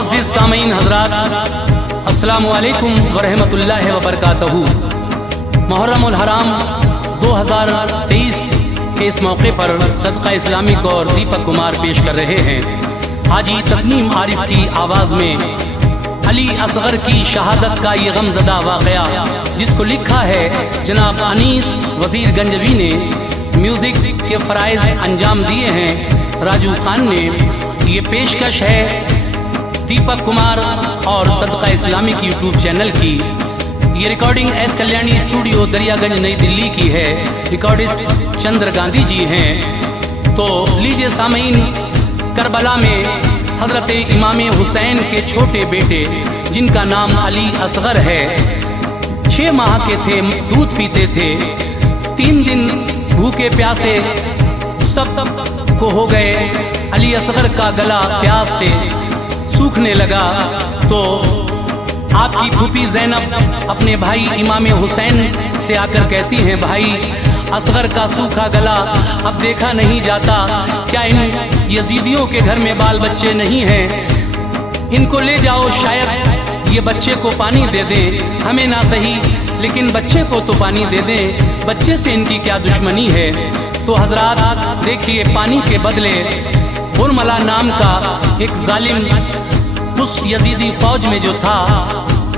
मुअज़्ज़िज़ सामीन हज़रात, अस्सलामु अलैकुम व रहमतुल्लाहि व बरकातहू। मुहर्रमुल हराम 2023 के इस मौके पर सदका इस्लामिक और दीपक कुमार पेश कर रहे हैं हाजी तस्नीम आरिफ की आवाज़ में अली असगर की शहादत का ये गमज़दा वाक़या, जिसको लिखा है जनाब अनीस वज़ीर गंजवी ने, म्यूज़िक के फ़राइज़ अंजाम दिए हैं राजू खान ने। ये पेशकश है दीपक कुमार और सदका इस्लामिक यूट्यूब चैनल की। ये recording S Kalyani studio Daryaganj नई दिल्ली की है। रिकॉर्डिस्ट चंद्र गांधी जी हैं। तो लीजिए सामीन, करबला में हज़रत इमाम हुसैन के छोटे बेटे जिनका नाम अली असगर है, 6 माह के थे, दूध पीते थे। 3 दिन भूखे प्यासे सब को हो गए। अली असगर का गला प्यास से सूखने लगा तो आपकी फूफी ज़ैनब अपने भाई इमाम हुसैन से आकर कहती हैं, भाई असगर का सूखा गला अब देखा नहीं जाता, क्या इन यजीदियों के घर में बाल बच्चे नहीं हैं? इनको ले जाओ, शायद ये बच्चे को पानी दे दें, हमें ना सही लेकिन बच्चे को तो पानी दे दें, बच्चे से इनकी क्या दुश्मनी है। तो हजरात देखिए, पानी के बदले बुरमला नाम का एक जालिम उस यजीदी फौज में जो था,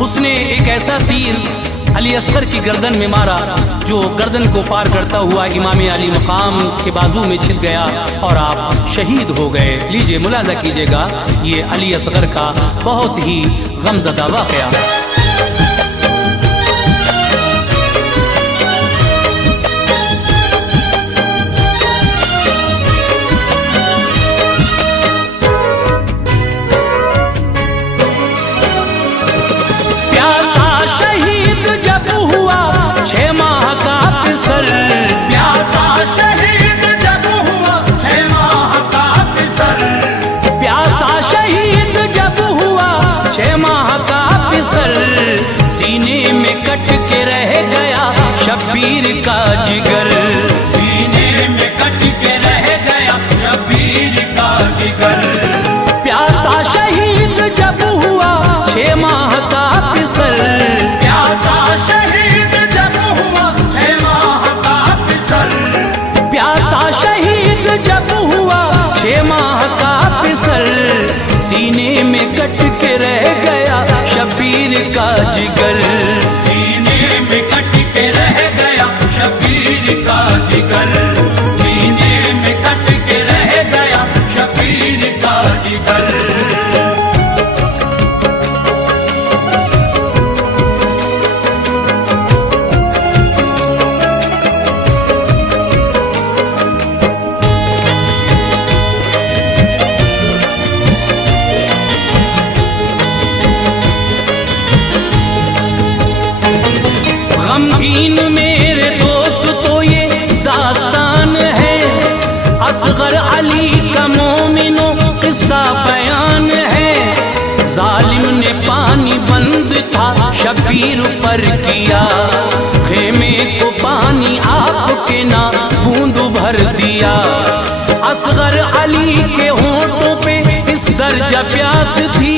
उसने एक ऐसा तीर अली असगर की गर्दन में मारा जो गर्दन को पार करता हुआ इमाम अली मकाम के बाजू में छिप गया और आप शहीद हो गए। लीजिए मुलाजा कीजिएगा ये अली असगर का बहुत ही गमज़दा वाक़या। शब्बीर का जिगर सीने में कट के रह गया, शब्बीर का जिगर। प्यासा शहीद जब हुआ 6 माह का पिसल, प्यासा शहीद जब हुआ 6 माह का पिसल, प्यासा शहीद जब हुआ 6 माह का पिसल, सीने में कट के रह गया शब्बीर का जिगर, सीने में कट के रह गया शब्बीर का जिगर, सीने में कट के रह गया शब्बीर का जिगर। गमगीन मेरे दोस्त तो ये दास्तान है, असगर अली का मोमिनो किस्सा बयान है। जालिम ने पानी बंद था शब्बीर पर किया, खेमे को पानी आपके ना बूंद भर दिया। असगर अली के होंठों पे इस दर्जा प्यास थी,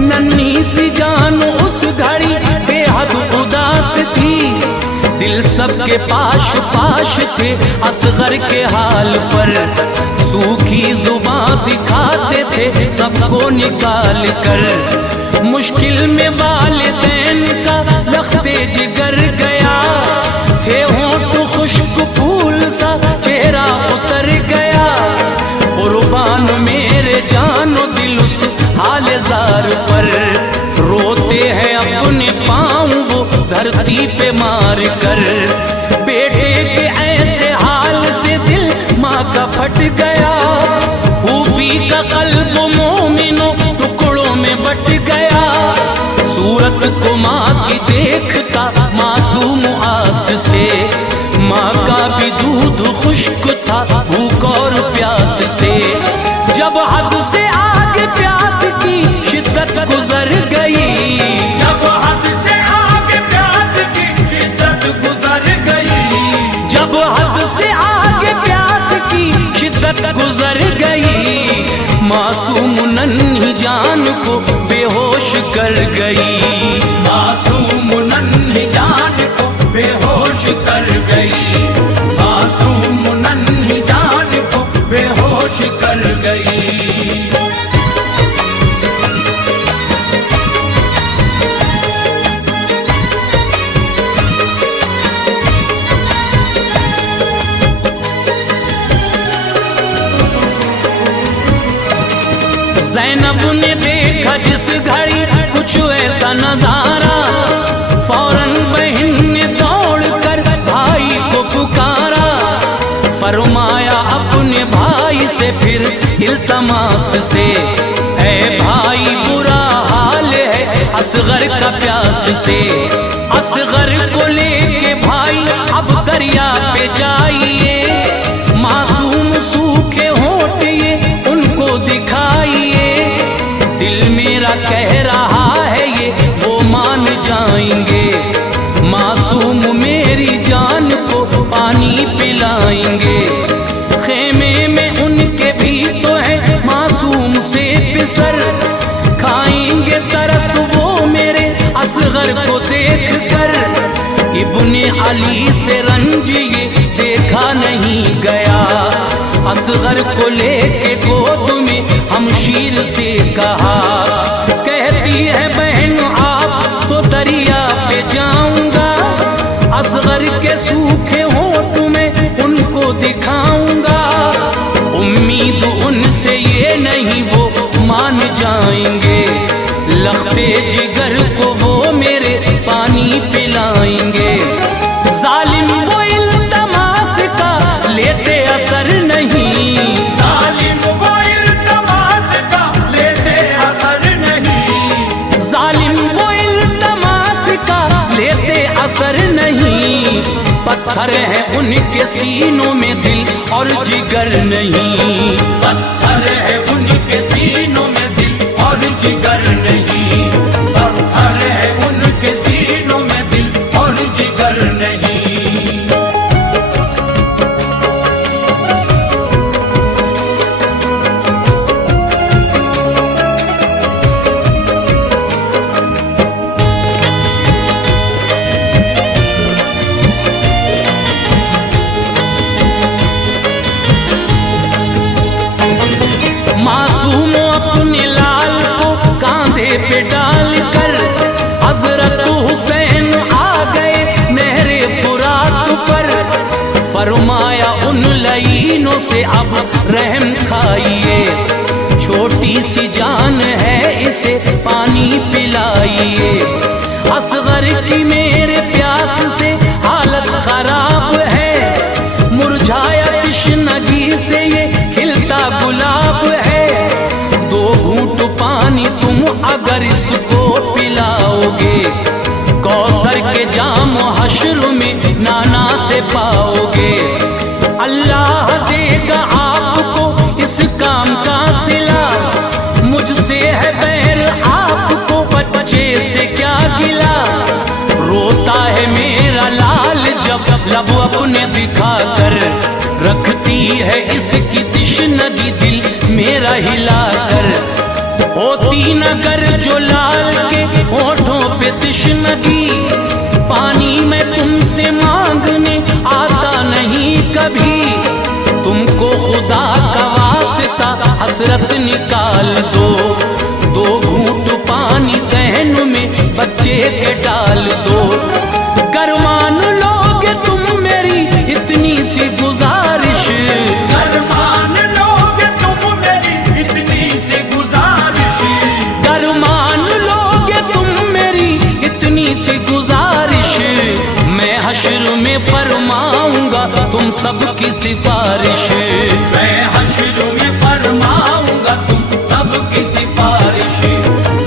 नन्ही सी जान उस घड़ी बेहद उदास थी। दिल सबके पाश पाश थे असगर के हाल पर, सूखी जुबां दिखाते थे सबको निकाल कर। मुश्किल में वालिदैन का लख्ते जिगर गया, थे होंठ खुश्क फूल सा चेहरा उतर गया। कुर्बान मेरे जानो दिल उस हाल जार पर, रोते हैं अपने पाँव वो धरती पे मार कर। बेटे के ऐसे हाल से दिल माँ का फट गया, फूफी का कल्ब मोमिनो टुकड़ों में बट गया। सूरत को माँ की देखता मासूम आस से, माँ का भी दूध खुश्क था भूख और प्यास से। जब हद से आगे प्यास की शिद्दत गुजर गई, जब हद से आगे प्यास की शिद्दत गुजर गई, जब हद से आगे प्यास की शिद्दत गुजर गई, माँ मासूम नन्ही जान को बेहोश कर गई, मासूम नन्ही जान को बेहोश कर गई, मासूम नन्ही जान को बेहोश कर गई। ज़ैनब ने देखा जिस घड़ी कुछ ऐसा नजारा, फौरन बहन ने दौड़ कर भाई को पुकारा, फरमाया अपने भाई से फिर इल्तमास से, ऐ भाई बुरा हाल है असगर का प्यास से, असगर को लेके भाई अब दरिया पे जाइए, मासूम सूखे होंठ ये उनको दिखाइए, दिल मेरा कह रहा है ये वो मान जाएंगे, मासूम मेरी जान को पानी पिलाएंगे, खेमे में उनके भी तो है मासूम से पिसर, खाएंगे तरस वो मेरे असगर को देख कर, इब्ने अली से रंज ये देखा नहीं गया, असगर को लेके गोद में हमशीर से कहा, कहती है बहन आप तो दरिया पे जाऊंगा, असगर के सूखे होंठ में उनको दिखाऊंगा, उम्मीद उनसे ये नहीं वो मान जाएंगे, लखते जिगर को वो मेरे पानी पिलाएंगे, जालिम वो इल्तमास का लेते असर नहीं, जालिम वो इल्तमास का लेते असर नहीं, जालिम वो इल्तमास का लेते असर नहीं, पत्थर है उनके सीनों में दिल और जिगर नहीं, पत्थर है उनके सीनों में दिल और जिगर नहीं, पत्थर है उनके सीनों में दिल और जिगर नहीं। मासूम अपने लाल को कांधे पे डाल कर हजरत हुसैन आ गए नहरे फुरात पर, फरमाया उन लईनों से अब रहम खाइए, छोटी सी जान है इसे पानी पिलाइए, असगर की मेरे प्यास से हालत खराब है, मुरझाया तृष्णगी से ये खिलता गुलाब है, दो घूंट पानी तुम अगर इसको पिलाओगे, कौसर के जाम हश्र में नाना से पाओगे, अल्लाह देगा आपको इस काम का सिला, मुझसे है बैर आपको बच्चे से क्या गिला, रोता है मेरा लाल जब लब अपने दिखा कर, रखती है इसकी तृष्णगी दिल मेरा हिला कर, होती नगर जो लाल के होठों पे तृष्णगी, पानी में तुमसे मांगने आता नहीं कभी, तुमको खुदा का वास्ता हसरत निकाल दो, दो घूंट पानी दहन में बच्चे के डाल दो, गर मान लोगे तुम मेरी इतनी सी गुजारिश, गर मान लोगे तुम मेरी इतनी सी गुजारिश, गर मान लोगे तुम मेरी इतनी सी गुजारिश, मैं हश्र में फरमाऊंगा तुम सबकी सिफारिश, मैं हश्र में फरमाऊंगा तुम सबकी सिफारिश,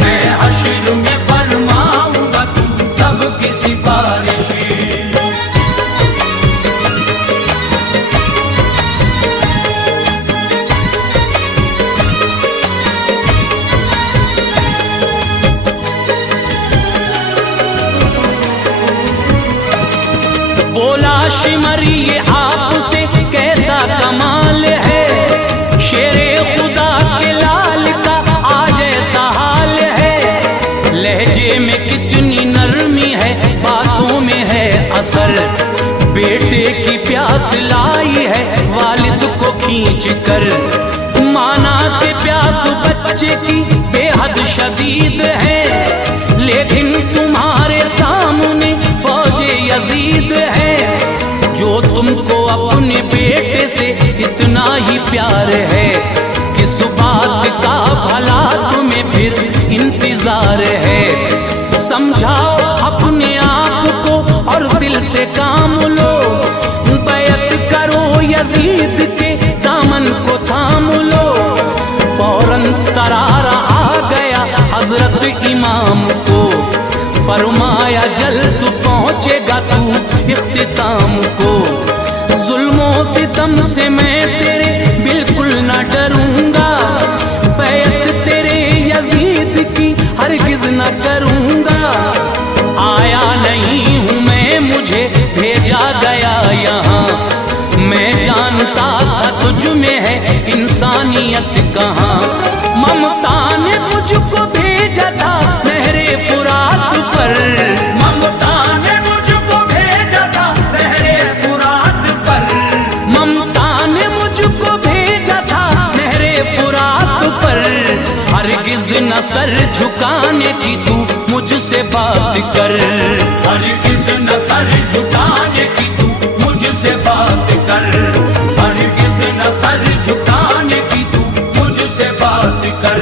मैं हश्र में फरमाऊंगा तुम सबकी सिफारिश। बोला शिमर ये आपसे कैसा कमाल है, शेरे खुदा के लाल सर, बेटे की प्यास लाई है वालिद को खींच कर। माना के प्यास बच्चे की बेहद शदीद है, लेकिन तुम्हारे सामने फौजे यजीद है। जो तुमको अपने बेटे से इतना ही प्यार है, किस बात का भला तुम्हें फिर इंतजार है। समझाओ अपने आप को और दिल से काम लो, बैत करो यजीद के दामन को थाम लो। फौरन तरारा आ गया हजरत इमाम को, फरमाया जल्द पहुँचेगा तू इख्तिताम को। जुल्मों सितम से मैं तेरे बिल्कुल न डरूंगा, बैत तेरे यजीद की हरगिज न करूंगा। आया नहीं हूँ मैं, मुझे भेजा गया यहाँ, मैं जानता था तुझ में है इंसानियत कहाँ। ममता ने मुझको भेजा था नहरे फुरात पर, ममता ने मुझको भेजा था नहरे फुरात पर, ममता ने मुझको भेजा था नहरे फुरात पर। हरगिज न सर झुकाने की तू मुझसे बात कर, हरगिज न सर झुकाने की तू मुझसे बात कर, हरगिज न सर झुकाने की तू मुझसे बात कर।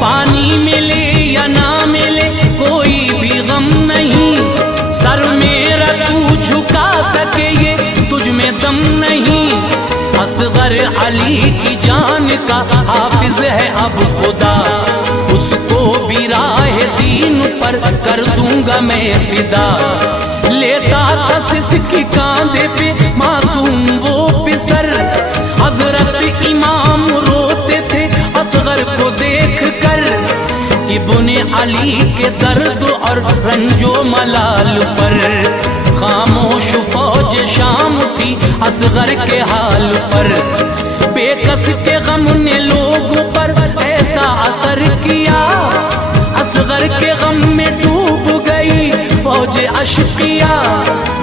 पानी मिले या ना मिले कोई भी गम नहीं, सर मेरा तू झुका सके ये तुझ में दम नहीं। असगर अली की जान का हाफिज है अब खुदा, उसको भी राह दीन पर कर दूंगा मैं फिदा। लेता था सिसकी कांधे पे मासूम वो पिसर, हजरत इमाम रोते थे असगर को देख कर। इब्ने अली के दर्द और रंजो मलाल पर खामोश फौज शाम थी असगर के हाल पर। बेकस के गम ने लोगों पर ऐसा असर किया, असगर के गम में डूब गई फौज अशकिया।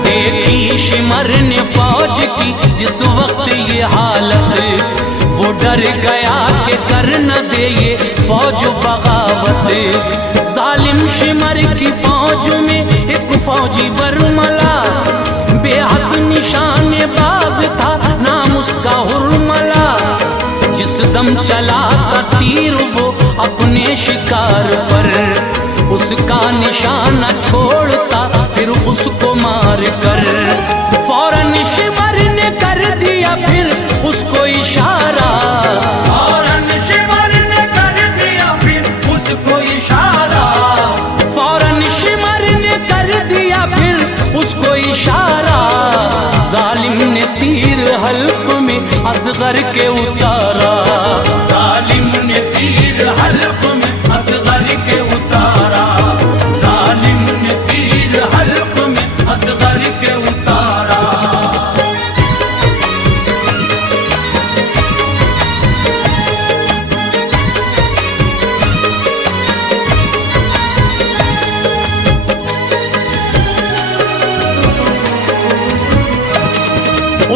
देखी शिमर ने फौज की जिस वक्त ये हालत, वो डर गया कि कर न दे ये फौज बगावत। जालिम शिमर की फौज में एक फौजी बरमला, बेहद निशानेबाज था नाम उसका हुरमला। जिस दम चला था तीर वो अपने शिकार पर, उसका निशाना छोड़ता फिर उसको मार कर। फौरन शिमर ने कर दिया फिर उसको इशारा, फौरन शिमर ने कर दिया फिर उसको इशारा, फौरन शिमर ने कर दिया फिर उसको इशारा। जालिम ने तीर हल्क में असगर के उतारा, जालिम ने तीर हल्क में असगर के उतारा, जालिम ने तीर हल्क में असगर के उतारा।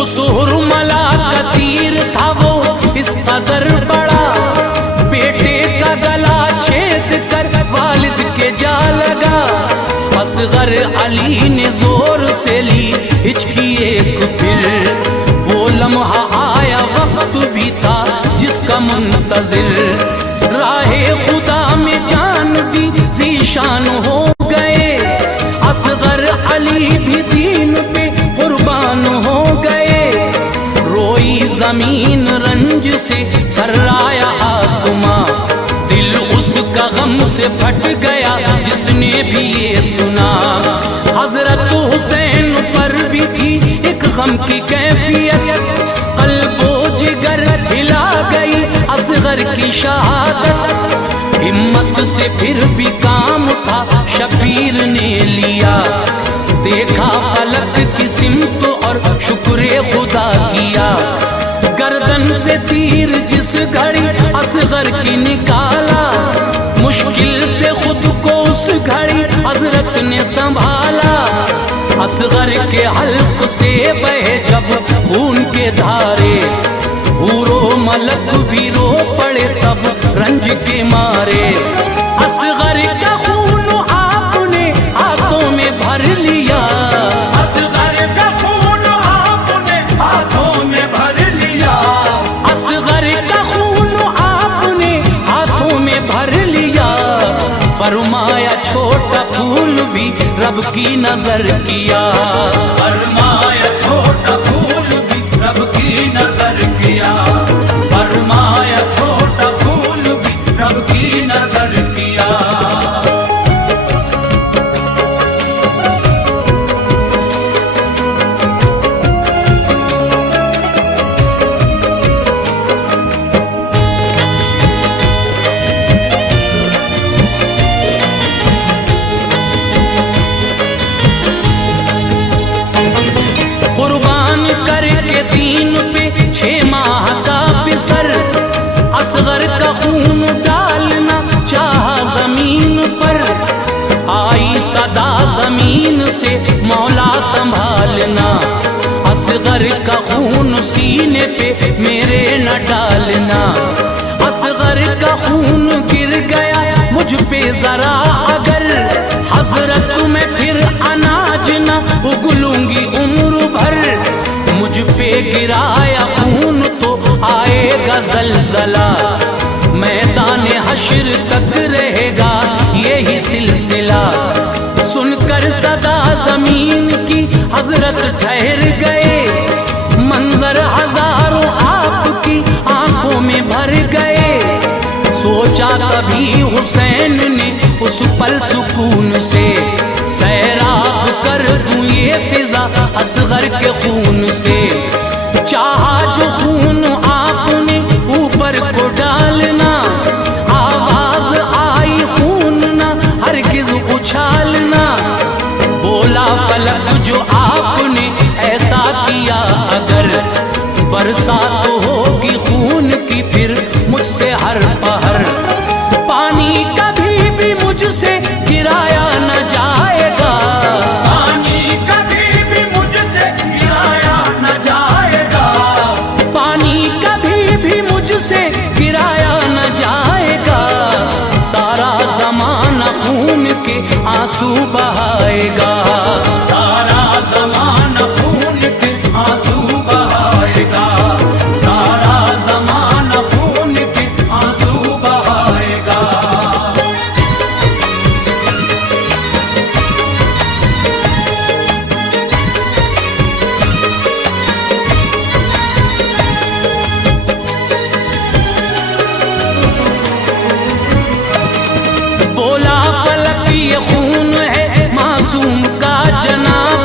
उस हुरमला का तीर था वो इस कदर बड़ा, बेटे का गला छेद कर वालिद के जा लगा। असगर अली ने जोर से ली हिचकी एक फिर, वो लम्हा आया वक्त भी था जिसका मुंतजिर। राहे खुदा में जान दी जीशान हो गए, असगर अली भी दीन पे कुर्बान हो गए। रोई जमीन रंज से कर्राया आसमां, दिल उसका गम से फट गया जिसने भी ये सुना। हजरत हुसैन पर भी थी एक गम की कैफियत, कल्बो जिगर हिला गई असगर की शहादत। हिम्मत से फिर भी काम था शबीर ने लिया, देखा फलक की सिमत और शुक्र खुदा किया। गर्दन से तीर जिस घड़ी असगर की निकाला, मुश्किल से खुद को उस घड़ी हजरत ने संभाला। असगर के हल्क से बहे जब खून के धारे, हूरो मलक भी रो पड़े तब रंज के मारे। असगर का खून आपने हाथों में भर लिया, असगर का खून आपने हाथों में भर लिया, असगर का खून आपने हाथों में भर लिया। फरमाया छोटा फूल भी रब की नजर किया, फरमाया छोटा फूल भी रब की नजर किया, फरमाया छोटा फूल भी रब की नजर किया। कुर्बान करके दीन पे 6 माह का बिसर, असगर का खून डालना चाहा जमीन पर। आई सदा जमीन से मौला संभालना, असगर का खून सीने पे मेरे न डालना। असगर का खून गिर गया मुझ पे जरा अगर, हजरत में फिर अनाज न उगलूंगी उम्र भर। मुझ पे गिराया खून तो आएगा जलजला, मैदान हश्र तक रहेगा यही सिलसिला। सुनकर सदा जमीन की हजरत ठहर गए, मंजर हजारों आपकी आंखों में भर गए। सोचा तभी हुसैन ने उस पल सुकून से, सैराब कर दूं ये फिजा असगर के खून से। चाहा जो खून आपने ऊपर को डालना, आवाज आई खून ना हरगिज उछालना। बोला फलक जो आपने ऐसा किया अगर, बरसात होगी खून की फिर मुझसे हर पहर। पानी कभी भी मुझसे गिराया न जाएगा, पानी कभी भी मुझसे गिराया न जाएगा, पानी कभी भी मुझसे गिराया न जाएगा। सारा जमाना खून के आंसू बहाएगा, सारा ज़माना खून के आंसू बहाएगा, सारा ज़माना खून के आंसू बहाएगा। बोला फलक ये खून है मासूम का जनाब,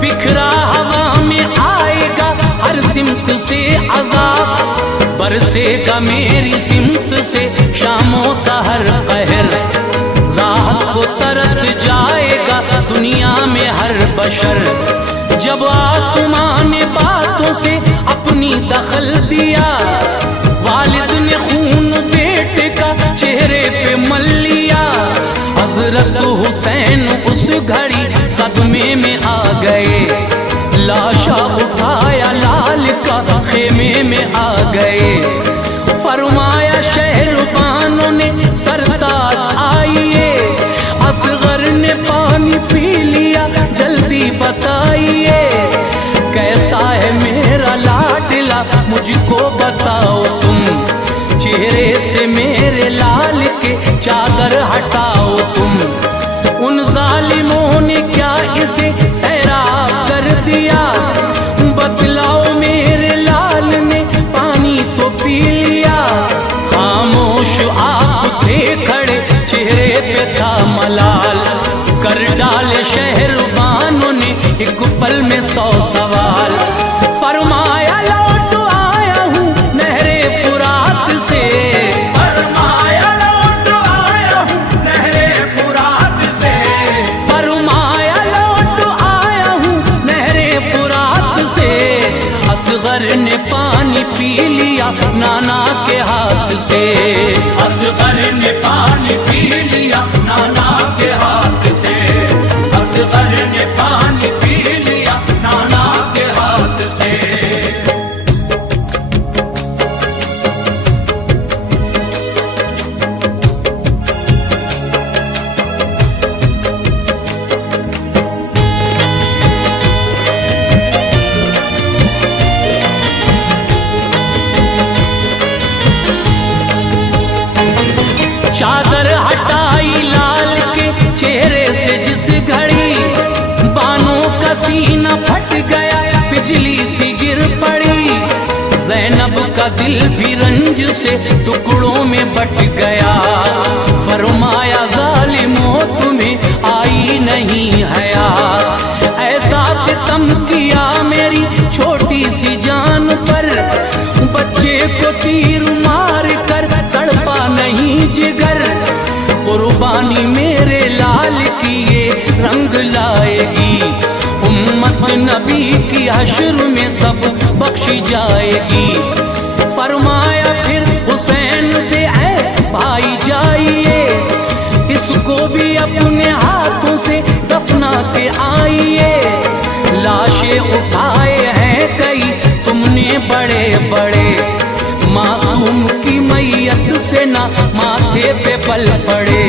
बिखरा हवा में आएगा हर सिमत से अजाब। बरसेगा मेरी सिमत से शामों सहर कहर, राहत को तरस जाएगा दुनिया में हर बशर। जब आसमां ने बातों से अपनी दखल दिया, वालिद ने खून बेटे का चेहरे पे मल लिया। हजरत हुसैन उस घड़ी सदमे में आ गए, लाशा उठाया लाल का खेमे में आ गए। फरमाया शहरबानों ने सरताज आइए, असगर ने पानी पी लिया जल्दी बताइए। कैसा है मेरा लाडला मुझको बताओ तुम, चेहरे से मेरे लाल के चादर हटाओ तुम। उन जालिमों ने क्या इसे सैराब कर दिया, बतलाओ मेरे लाल ने पानी तो पी लिया। खामोश आप थे खड़े चेहरे पे था मलाल, कर डाले शहरबानों ने एक पल में 100 सवाल। फरमाया लौट आया हूँ नहरे फुरात से, फरमाया लौट से। असगर ने पानी पी लिया नाना के हाथ से, असगर ने पानी पी लिया नाना के हाथ से। चादर हटाई लाल के चेहरे से जिस घड़ी, बानों का सीना फट गया बिजली सी गिर पड़ी। ज़ैनब का दिल भी रंज से टुकड़ों में बट गया। फरमाया ज़ालिमों तुम्हें आई नहीं हया, ऐसा सितम किया मेरी छोटी सी जान पर। बच्चे को तीर मार कर तड़पा नहीं जिगर, कुर्बानी मेरे लाल की ये रंग लाएगी। उम्मत नबी की हश्र में सब बख्शी जाएगी। फरमाया फिर हुसैन से ऐ भाई जाइए, इसको भी अपने हाथों से दफना के आइए। लाशें उठाए हैं कई तुमने बड़े बड़े, मासूम की मैयत से ना माथे पे पल पड़े।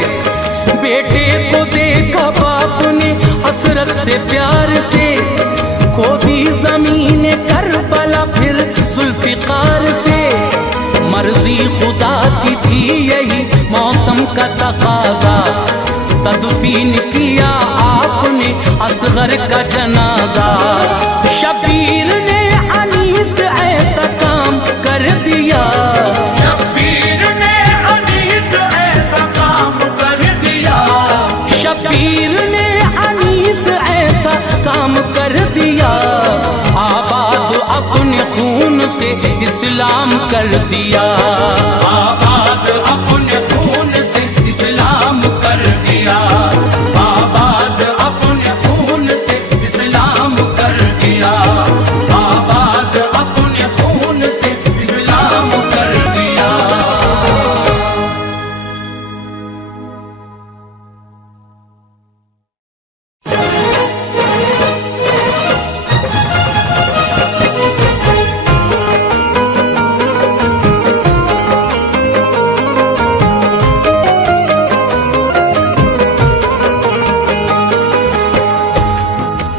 बेटे को देखा बाप ने हसरत से प्यार से, खोदी जमीन करबला फिर जुल्फिकार से। मर्जी खुदा की थी यही मौसम का तकाजा, तदफीन किया आपने असगर का जनाजा। शबीर ने अली से ऐसा काम कर दिया, शब्बीर ने अली से ऐसा काम कर दिया, शबीर ने अली से ऐसा काम कर दिया। आबाद अपने खून से इस्लाम कर दिया, आबाद अपने खून से इस्लाम कर दिया, आबाद अपने खून से इस्लाम कर दिया, आबाद अपने खून से इस्लाम कर दिया।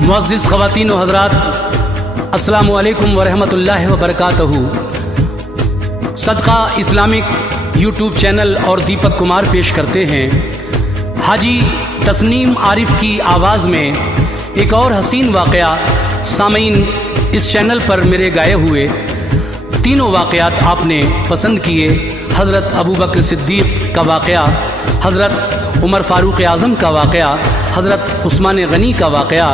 मुअज़्ज़िज़ ख़वातीन व हज़रात, अस्सलामु अलैकुम व रहमतुल्लाहि व बरकातहू। सदका इस्लामिक यूट्यूब चैनल और दीपक कुमार पेश करते हैं हाजी तस्नीम आरिफ की आवाज़ में एक और हसीन वाक़या। सामीन, इस चैनल पर मेरे गाए हुए तीनों वाक़यात आपने पसंद किए। हज़रत अबू बकर सिद्दीक़ का वाक़या, हज़रत उमर फ़ारूक़ आज़म का वाक़या, हज़रत उस्मान गनी का वाक़या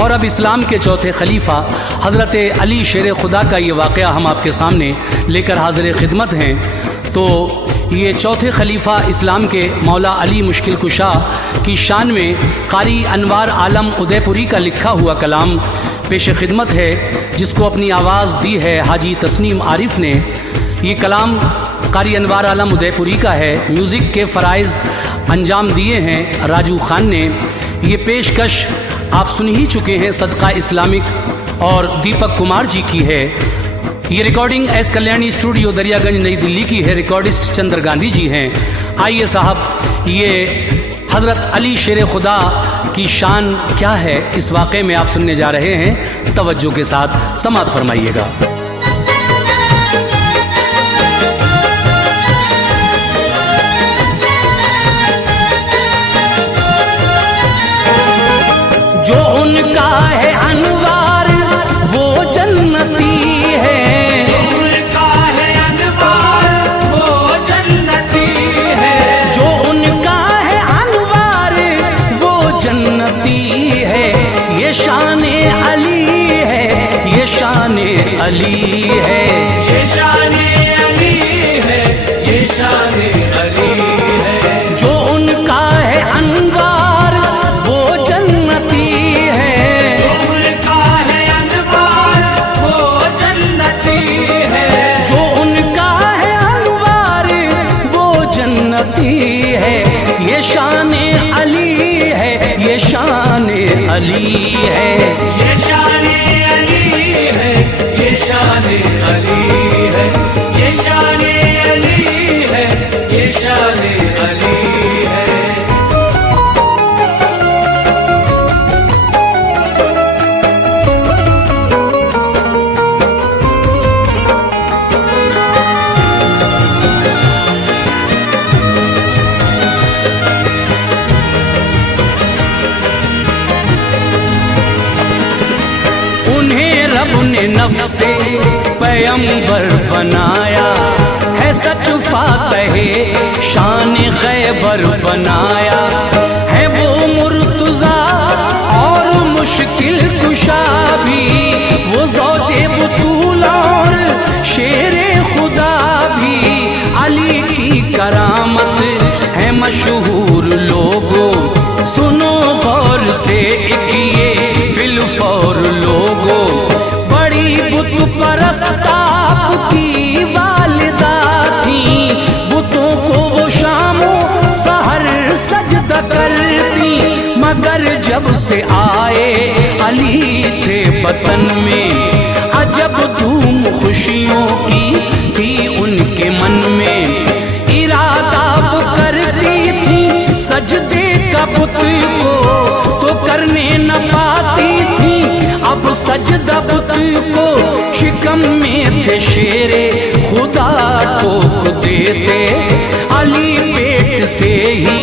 और अब इस्लाम के चौथे खलीफा हज़रत अली शेर खुदा का ये वाक़या हम आपके सामने लेकर हाज़िर खिदमत हैं। तो ये चौथे खलीफा इस्लाम के मौला अली मुश्किल कुशा की शान में क़ारी अनवार आलम उदयपुरी का लिखा हुआ कलाम पेश खिदमत है, जिसको अपनी आवाज़ दी है हाजी तस्नीम आरिफ ने। ये कलाम क़ारी अनवार आलम उदयपुरी का है। म्यूज़िक के फ़राइज़ अंजाम दिए हैं राजू खान ने। ये पेशकश आप सुन ही चुके हैं, सदका इस्लामिक और दीपक कुमार जी की है। ये recording S Kalyani studio Daryaganj नई दिल्ली की है। रिकॉर्डिस्ट चंद्र गांधी जी हैं। आइए साहब, ये हज़रत अली शेर खुदा की शान क्या है इस वाक़े में आप सुनने जा रहे हैं। तवज्जो के साथ समाअत फरमाइएगा। जो उनका है अनवार वो जन्नती है, जो उनका है अनवार वो जन्नती है, जो उनका है अनवार वो जन्नती है। ये शान अली है, ये शान अली है, ये शान अली है, ये शान अली है। जो उनका है अनवार वो जन्नती है, जो उनका है अनवार वो जन्नती है, जो उनका है अनवार अली है। ये शान-ए अली है, ये शान-ए अली है, ये शान-ए अली है, ये शान-ए अली है। उन्हें रब ने नफ्से पैगंबर बनाया है, सच फातहे शान खैबर बनाया है। वो मुर्तज़ा और मुश्किल कुशा भी, वो ज़ौजे बुतूल और शेरे खुदा भी। अली की करामत है मशहूर लोगों, सुनो गौर से एक ये फिलफौर लोगों। बड़ी बुत परस्त आपकी वालिदा थी, बुतों को वो शामो सहर सजदा करती। मगर जब से आए अली थे वतन में, अजब धूम खुशियों की थी उनके मन में। इरादा वो करती थी सजदे का बुत को, तो करने न पाती थी अब सजदा बुत को। शिकम में थे शेरे खुदा टोक देते, अली पेट से ही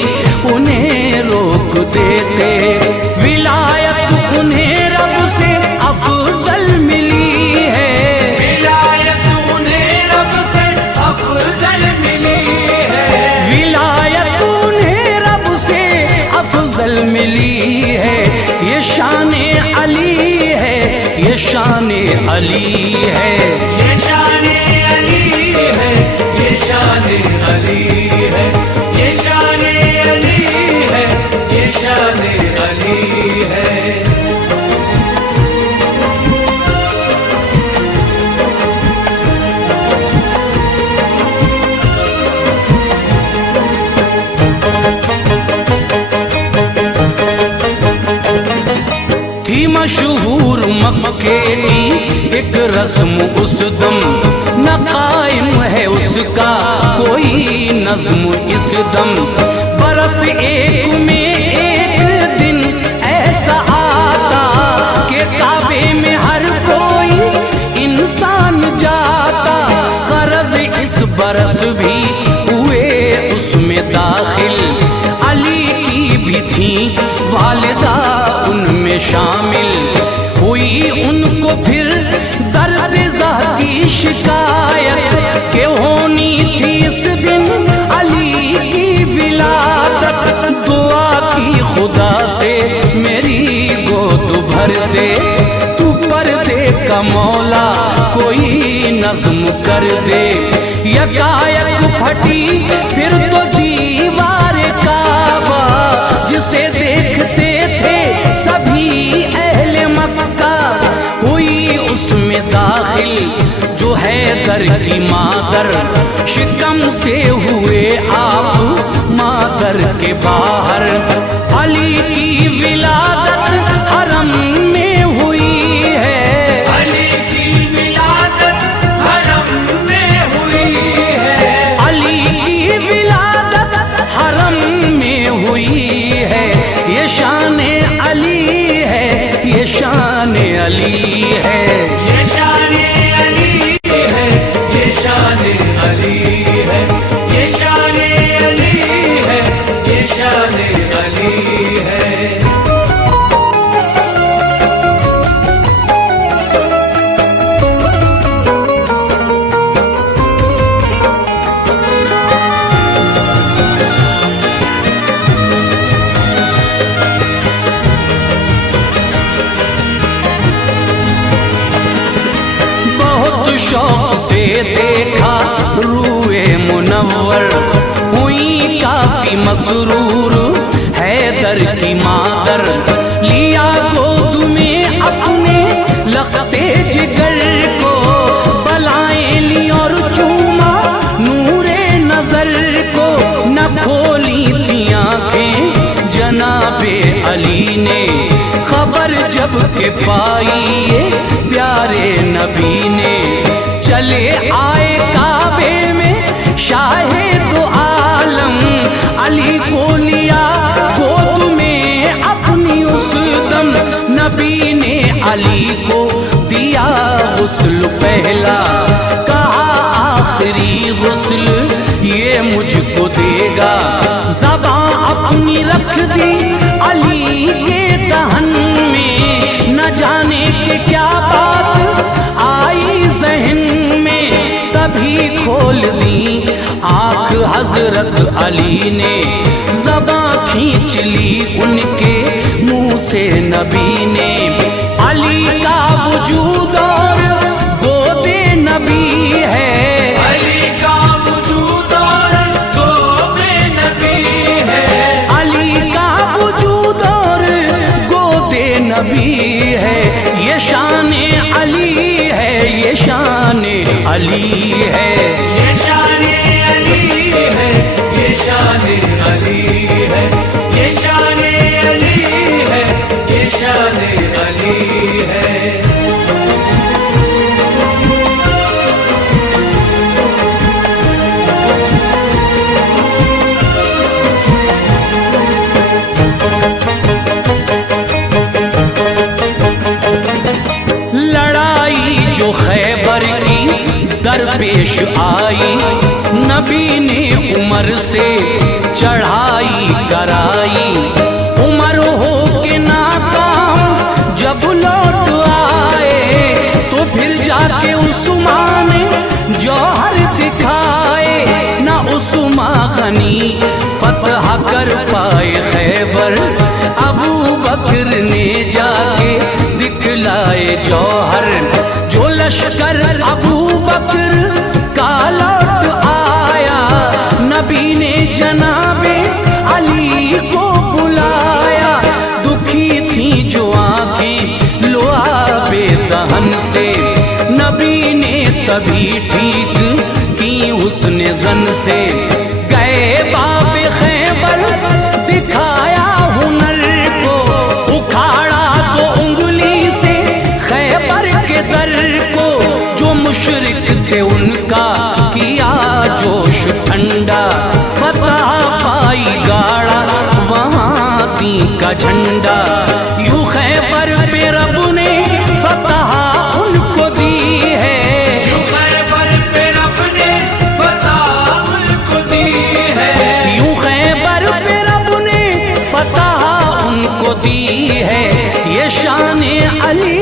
उन्हें रोक देते। विलायत उन्हें रब से अफजल मिली है, विलायत उन्हें रब से अफजल मिली है, विलायत उन्हें रब से अफजल मिली है। ये शान-ए अली है, ये शान-ए अली है। ये शान-ए अली है, ये शान-ए अली है, ये शान-ए अली है, ये शान-ए अली है। थी मशहूर मक्के की एक रस्म उस दम, न कायम है उसका कोई नज्म इस दम। बरस एक में एक दिन ऐसा आता कि काबे में हर कोई इंसान जाता। गरज इस बरस भी हुए उसमें दाखिल, अली की भी थी वालिदा उनमें शामिल। हुई उनको फिर दर्द ज़ह की शिकायत के होनी थी इस दिन अली की विलादत। दुआ की खुदा से मेरी गोद भर दे, तू पर्दे का मौला कोई नज्म कर दे। यकायक फटी फिर तो दीवार काबा, जिसे देखते थे सभी अहले मक्का। हुई उसमें दाखिल जो है दर की मादर, शिकम से हुए आप मादर के बाहर। अली की विलादत हरम में हुई है, अली की विलादत हरम में हुई है, अली की विलादत हरम में हुई है। ये शान-ए अली है, ये शान-ए अली है। ये शान-ए अली है, ये शान-ए अली है, ये शान-ए अली है, ये शान-ए अली है। शौक से देखा रूए मुनव्वर, हुई काफी मसरूर हैदर की मादर। लिया गोद में अपने लखते जिगर को, बलाएं ली और चूमा नूरे नजर को। न खोली थी आंखें जनाबे अली ने, खबर जब के पाई ये प्यारे नबी ने, चले आए काबे में शाहे दो आलम, अली को लिया गोद में अपनी उस दम, नबी ने अली को दिया गुस्ल पहला, कहा आखिरी गुस्ल ये मुझको देगा, ज़बां अपनी रख दी अली के दहन में, न जाने के क्या बात आई जहन में, तभी खोल दी आँख हजरत अली ने, ज़बां खींच ली उनके मुंह से नबी ने, अली का वजूद और गोदे नबी है, अली का वजूद और गोदे नबी है, अली का वजूद और गोदे नबी है, ये शान अली है, ये शान अली है, ये शान अली है, ये शान अली है, ये शान अली है, ये शान अली है। लड़ाई जो खैबर की दरपेश आई, नबी ने उमर से चढ़ाई कराई, उमर हो के नाकाम जब लौट आए, तो फिर जाके उस्मान जौहर दिखाए, ना उस्मान गनी फतह कर पाए खैबर, अबू बकर ने जाके दिखलाए जौहर, जो लश्कर अबू बकर का लौट आया, नबी ने जनाबे अली को बुलाया, दुखी थी जो आंखें लुआबे दहन से, नबी ने तभी ठीक की उसने जन से, गए बाबे खैबर दिखाया हुनर को, उखाड़ा तो उंगली से खैबर के दर को, जो मुशरिक थे उनका किया जोश ठंडा, फतह पाई गाड़ा वहाँ दी का झंडा, यूं खैबर पे रब ने फतह उनको दी है, यूं खैबर पे रब ने फतह उनको दी है, यूं खैबर पे रब ने फतह उनको दी है, ये शान अली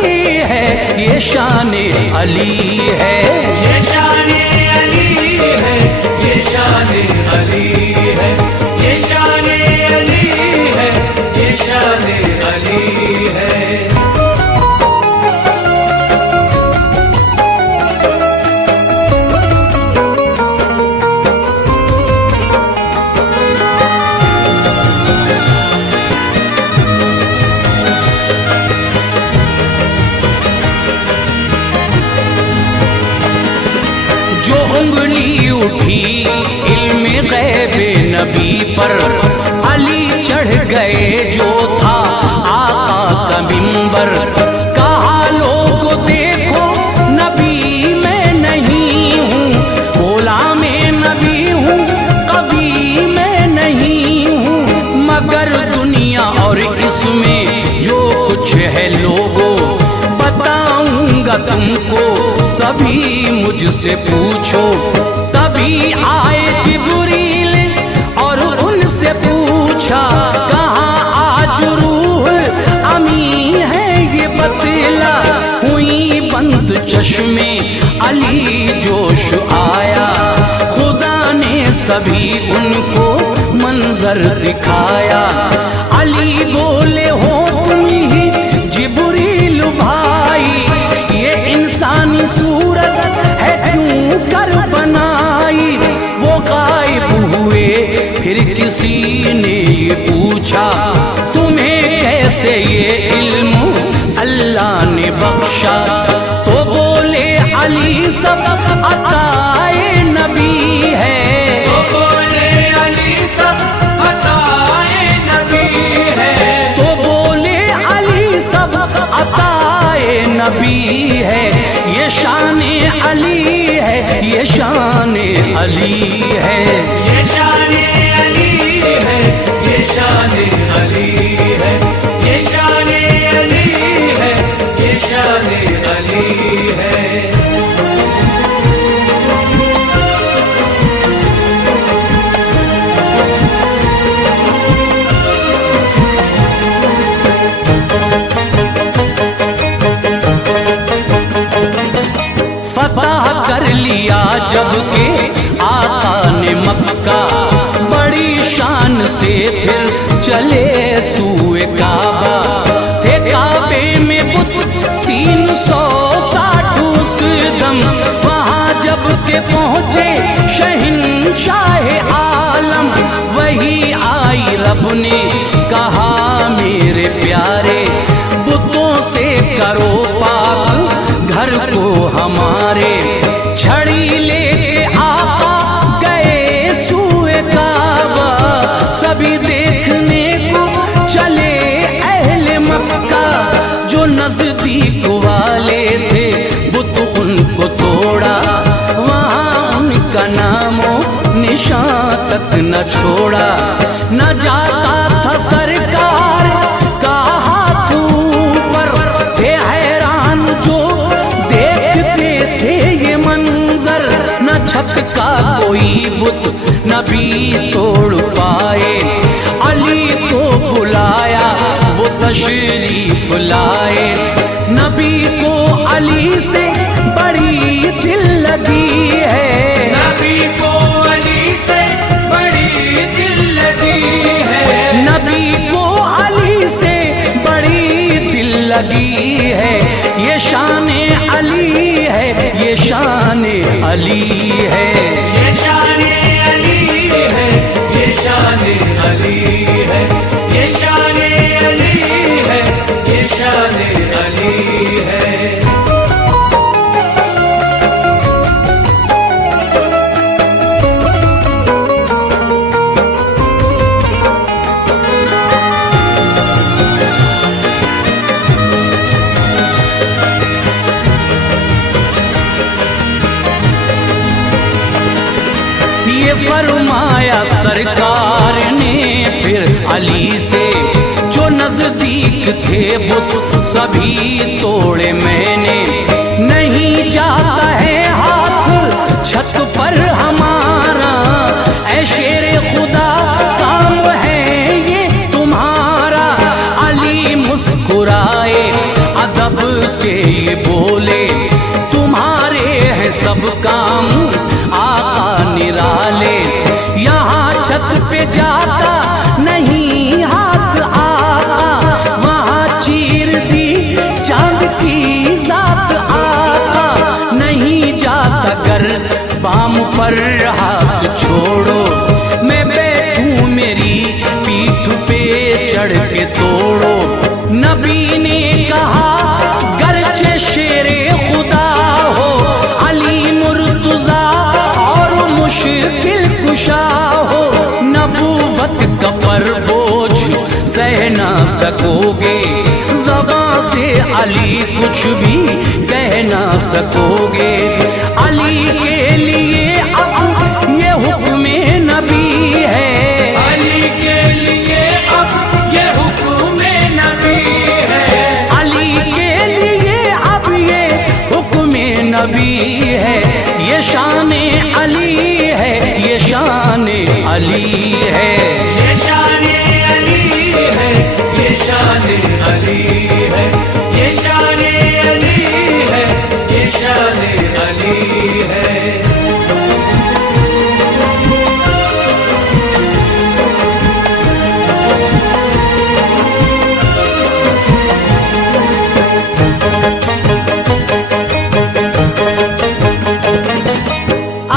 है, ये शान अली है, ये शान अली है, ये शान अली है, ये शान अली है, ये शान अली है। जो उंगली उठी इल्म गैबे नबी पर, अली चढ़ गए जो था आका का मिंबर, कहा लोगो देखो नबी मैं नहीं हूँ, गुलाम नबी हूँ, कभी मैं नहीं हूँ, मगर दुनिया और इसमें जो कुछ है लोगों, बताऊंगा तुमको सभी मुझसे पूछो, तभी आए जिब्रील और उनसे पूछा, कहाँ आज रूह अमी है ये बतला, हुई बंद चश्मे अली जोश आया, खुदा ने सभी उनको मंजर दिखाया, अली बोले हो तुम ही जिब्रील भाई, ये इंसानी सूरत है क्यों कर बनाई, वो गायब हुए फिर किसी ने ये पूछा, तुम्हें कैसे ये इल्म अल्लाह ने बख्शा, तो बोले अली सब अताए नबी है, तो बोले अली सब अताए नबी है, तो बोले अली सब नबी है, ये शान अली है, ये शान अली है, ये शान अली है, ये शान अली है, ये शान अली है, ये शान अली है। फतह कर लिया जब के आका ने मक्का, बड़ी शान से फिर चले सूए काबा। थे काबे में बुत 360 उस दम, वहाँ जब के पहुँचे शहंशाह आलम। वही आई रब ने कहा मेरे प्यारे, बुतों से करो पाक घर को हमारे। छड़ी लेके आका गए सूए काबा, सभी देखने को चले अहले मक्का। जो नजदीक वाले थे बुत उनको तोड़ा, वहाँ उनका नामो निशान तक न छोड़ा। न जाता था सरकार का हाथ ऊपर, थे हैरान जो देखते थे ये मंजर। न छत का कोई बुत नबी तोड़ पाए, अली को बुलाया वो तशरीफ लाए। नबी को अली से बड़ी दिल लगी है, नबी को अली से बड़ी दिल लगी है, नबी को अली से बड़ी दिल लगी है। ये शान अली है, ये शान अली है, ये शान अली है, ये शान अली है, ये शान अली है, ये शान अली है। ये फरमाया सरकार ने फिर अली से, जो नजदीक थे बुत सभी तोड़े मैंने। नहीं जाता है हाथ छत पर हमारा, ऐ शेरे खुदा काम है ये तुम्हारा। अली मुस्कुराए अदब से ये बोले, तुम्हारे हैं सब काम आका निराले। यहाँ छत पे जाता नहीं हाथ आका, वहाँ चीर दी चांद की जात आका। नहीं जाता कर बाम पर हाथ छोड़ो, मैं बैठूं मेरी पीठ पे चढ़ के तोड़ो। नबी ने कहा गरचे शेरे खुदा हो, अली मुर्तजा और मुश्किल कुशा हो। नबूवत का पर बोझ सह ना सकोगे, ज़बां से अली कुछ भी कह ना सकोगे। अली के लिए अब ये हुक्म नबी है, अली के लिए अब ये हुक्म नबी है, अली के लिए अब ये हुक्म नबी है। ये शान अली है, ये शान अली है, ये शान अली है, ये शान अली है, ये शान अली है, ये शान अली है।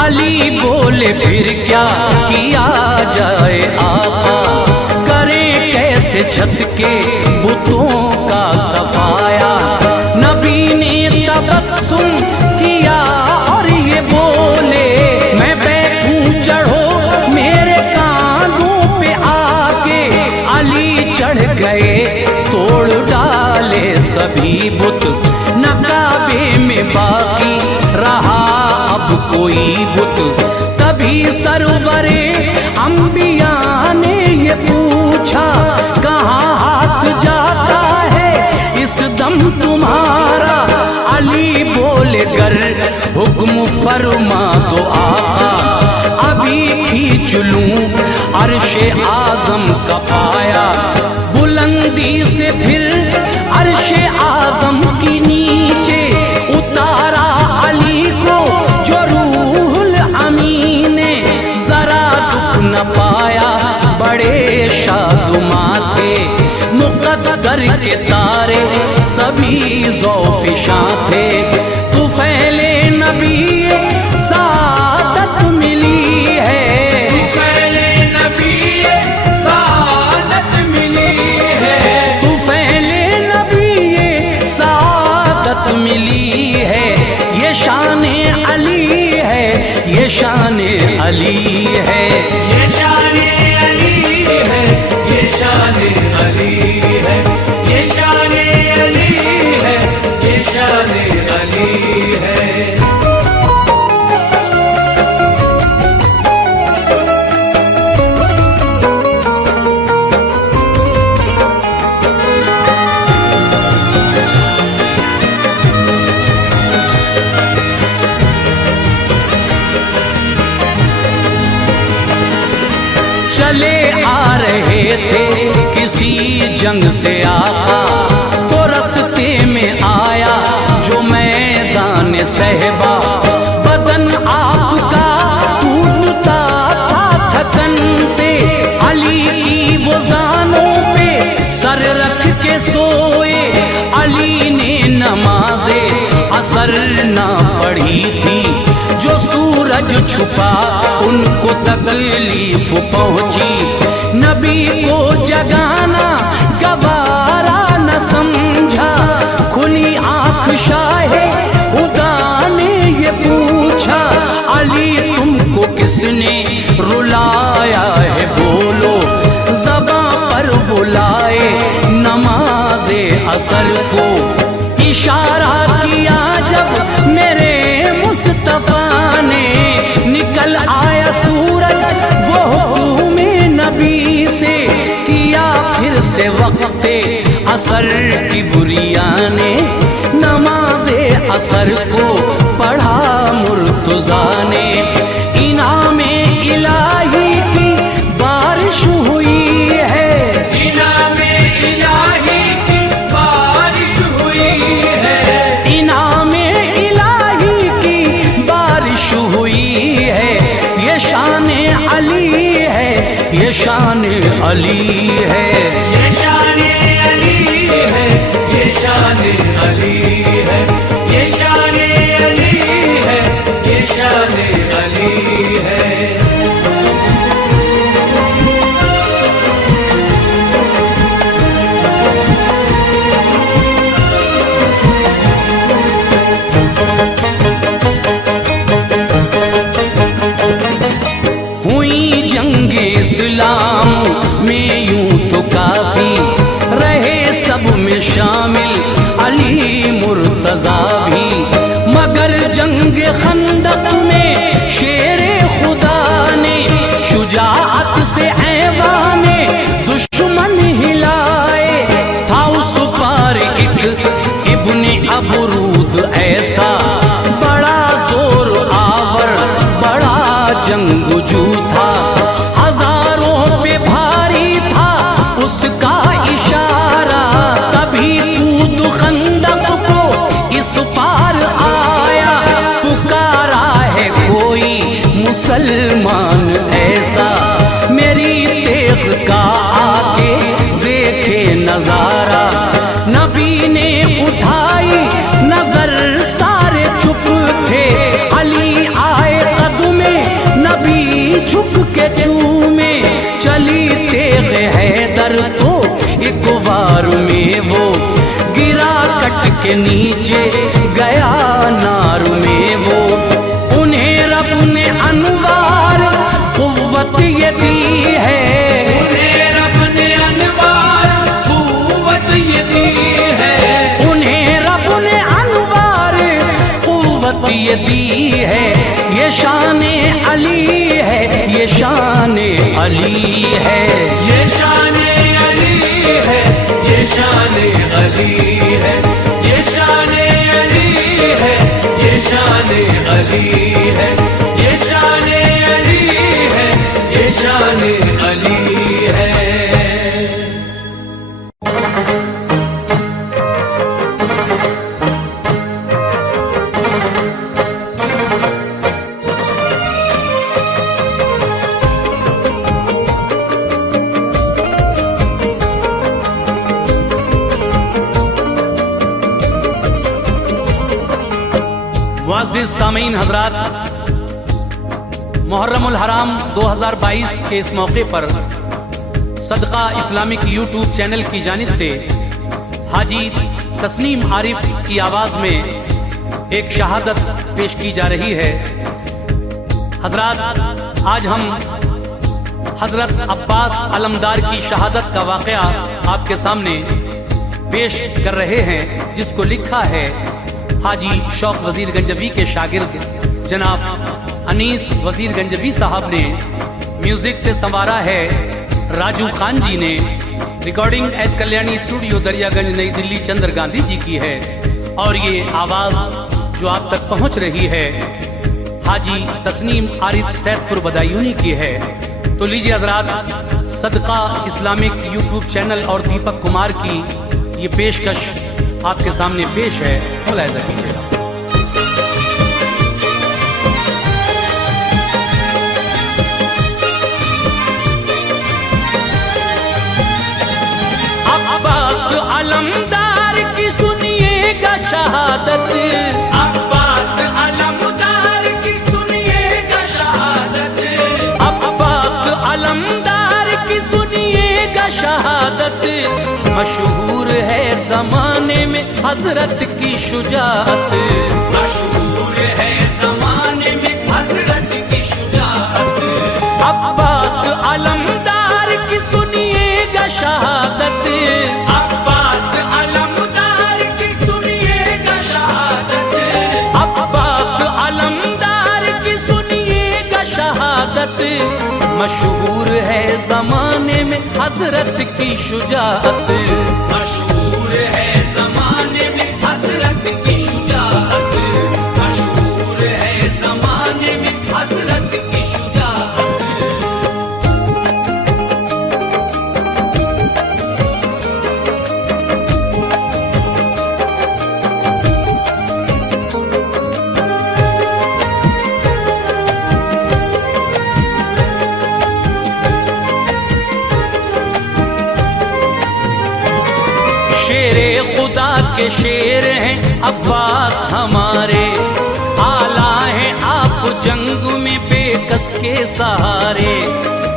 अली बोले फिर क्या किया जाए आका, करें कैसे छत के बुतों का सफाया। नबी ने तबस्सुम किया और ये बोले, मैं बैठूं चढ़ो मेरे कांधों पे आके। अली चढ़ गए तोड़ डाले सभी बुत, न कोई बुत। तभी सरवरे अंबिया ने ये पूछा, कहाँ हाथ जाता है इस दम तुम्हारा। अली बोले गर हुक्म फरमा दो आका, अभी खींच लूं अर्शे आजम का पाया। बुलंदी से फिर अर्शे आजम की नीचे उतारा अली को जो रूहुल अमीन ने। जरा दुख न पाया बड़े शादुमा थे, मुकद्दर के तारे सभी ज़ौफ़िशां थे। तू फैले नबी सादत मिली है, तू फैले नबी सादत मिली है, तू फैले नबी सादत मिली है। ये शान अली है, ये शान अली है, ये शान अली है, ये शान अली है, ये शान अली है, ये शान अली है। चले आ रहे थे किसी जंग से आका, तो रस्ते में आया जो मैदान सहबा। बदन आपका टूटता था थकन से, अली की वो जानों पे सर रख के सोए। अली ने नमाज़े असर ना पढ़ी थी, जो सूरज छुपा उनको तकलीफ पहुंची। नबी को जगाना गवारा न समझा, खुली आंख शाहे खुदा ने ये पूछा, अली तुमको किसने रुलाया है बोलो। ज़बां पर बुलाए नमाज़े असर को, इशारा किया जब मेरे मुस्तफा ने। निकल आया सूरज वो हुक्म नबी से, किया फिर से वक्ते असर की बुरिया ने। नमाज़े असर को पढ़ा मुर्तज़ा ने। इनामे इलाही की बारिश हुई है, इनामे इलाही की बारिश हुई है, इनामे इलाही की बारिश हुई है। ये शान अली है, ये शान अली है, ये शान अली है, ये शान अली है, ये शान अली है, ये शान अली है। हुई जंग इस्लाम में यूं तो काफी, रहे सब में शामिल अली मुर्तज़ा भी। मगर जंग खंदक में शेरे खुदा ने शुजाअत से ऐवाने दुश्मन हिलाए। था उस पार एक इब्ने अबरूद ऐसा, बड़ा जोर आवर बड़ा जंगजू था। हजारों पे भारी था उसका इशारा, तभी कूद खंदक को इस पार आया। पुकारा है कोई मुसलमान ऐसा, मेरी तेग का आके देखे नजारा। नबी ने उठाई नजर सारे चुप थे, अली आए कदमे नबी झुक के चूमे। चली तेग हैदर तो एक वार में वो गिरा कट के नीचे गया नार में वो। उन्हें रब ने अनवार कुव्वत ये दी है, उन्हें रब ने अनवार कुव्वत ये दी है, उन्हें रब ने अनवार कुव्वत ये दी है। ये अली है, ये शान अली है, ये शान अली है, ये शान अली है, ये शान अली है, ये शान अली है, ये शान अली है, ये शान अली है। मुअज़्ज़िज़ सामीन हज़रात, मुहर्रमुल हराम 2022 के इस मौके पर सदका इस्लामिक यूट्यूब चैनल की जानिब से हाजी तस्नीम आरिफ की आवाज़ में एक शहादत पेश की जा रही है। हज़रात, आज हम हज़रत अब्बास अलमदार की शहादत का वाक़या आपके सामने पेश कर रहे हैं, जिसको लिखा है हाजी शौक वज़ीर गंजवी के शागिर्द जनाब अनीस वज़ीर गंजवी साहब ने, म्यूज़िक से संवारा है राजू खान जी ने, recording S Kalyani studio Daryaganj नई दिल्ली चंद्र गांधी जी की है, और ये आवाज़ जो आप तक पहुंच रही है हाजी तस्नीम आरिफ सैदपुर बदायूनी की है। तो लीजिए हज़रात, सदका इस्लामिक यूट्यूब चैनल और दीपक कुमार की ये पेशकश आपके सामने पेश है, मुलाहिज़ा कीजिएगा। अब्बास अलमदार की सुनिएगा शहादत, अब्बास अलमदार की सुनिएगा शहादत, अब्बास अलमदार की सुनिएगा शहादत, मशहूर है ज़माने में हज़रत की शुजाअत, मशहूर है ज़माने में हज़रत की शुजाअत, अब्बास अलमदार की सुनिएगा शहादत, अब्बास अलमदार की सुनिएगा शहादत, अब्बास अलमदार की सुनिएगा शहादत, मशहूर है ज़माने में हज़रत की शुजाअत, मशहूर है ज़माने में हज़रत की शुजाअत, मशहूर है ज़माने में हज़रत की शुजाअत। शेरे खुदा के शेर हैं अब्बास हमारे, आला हैं आप जंग में बेकस के सहारे,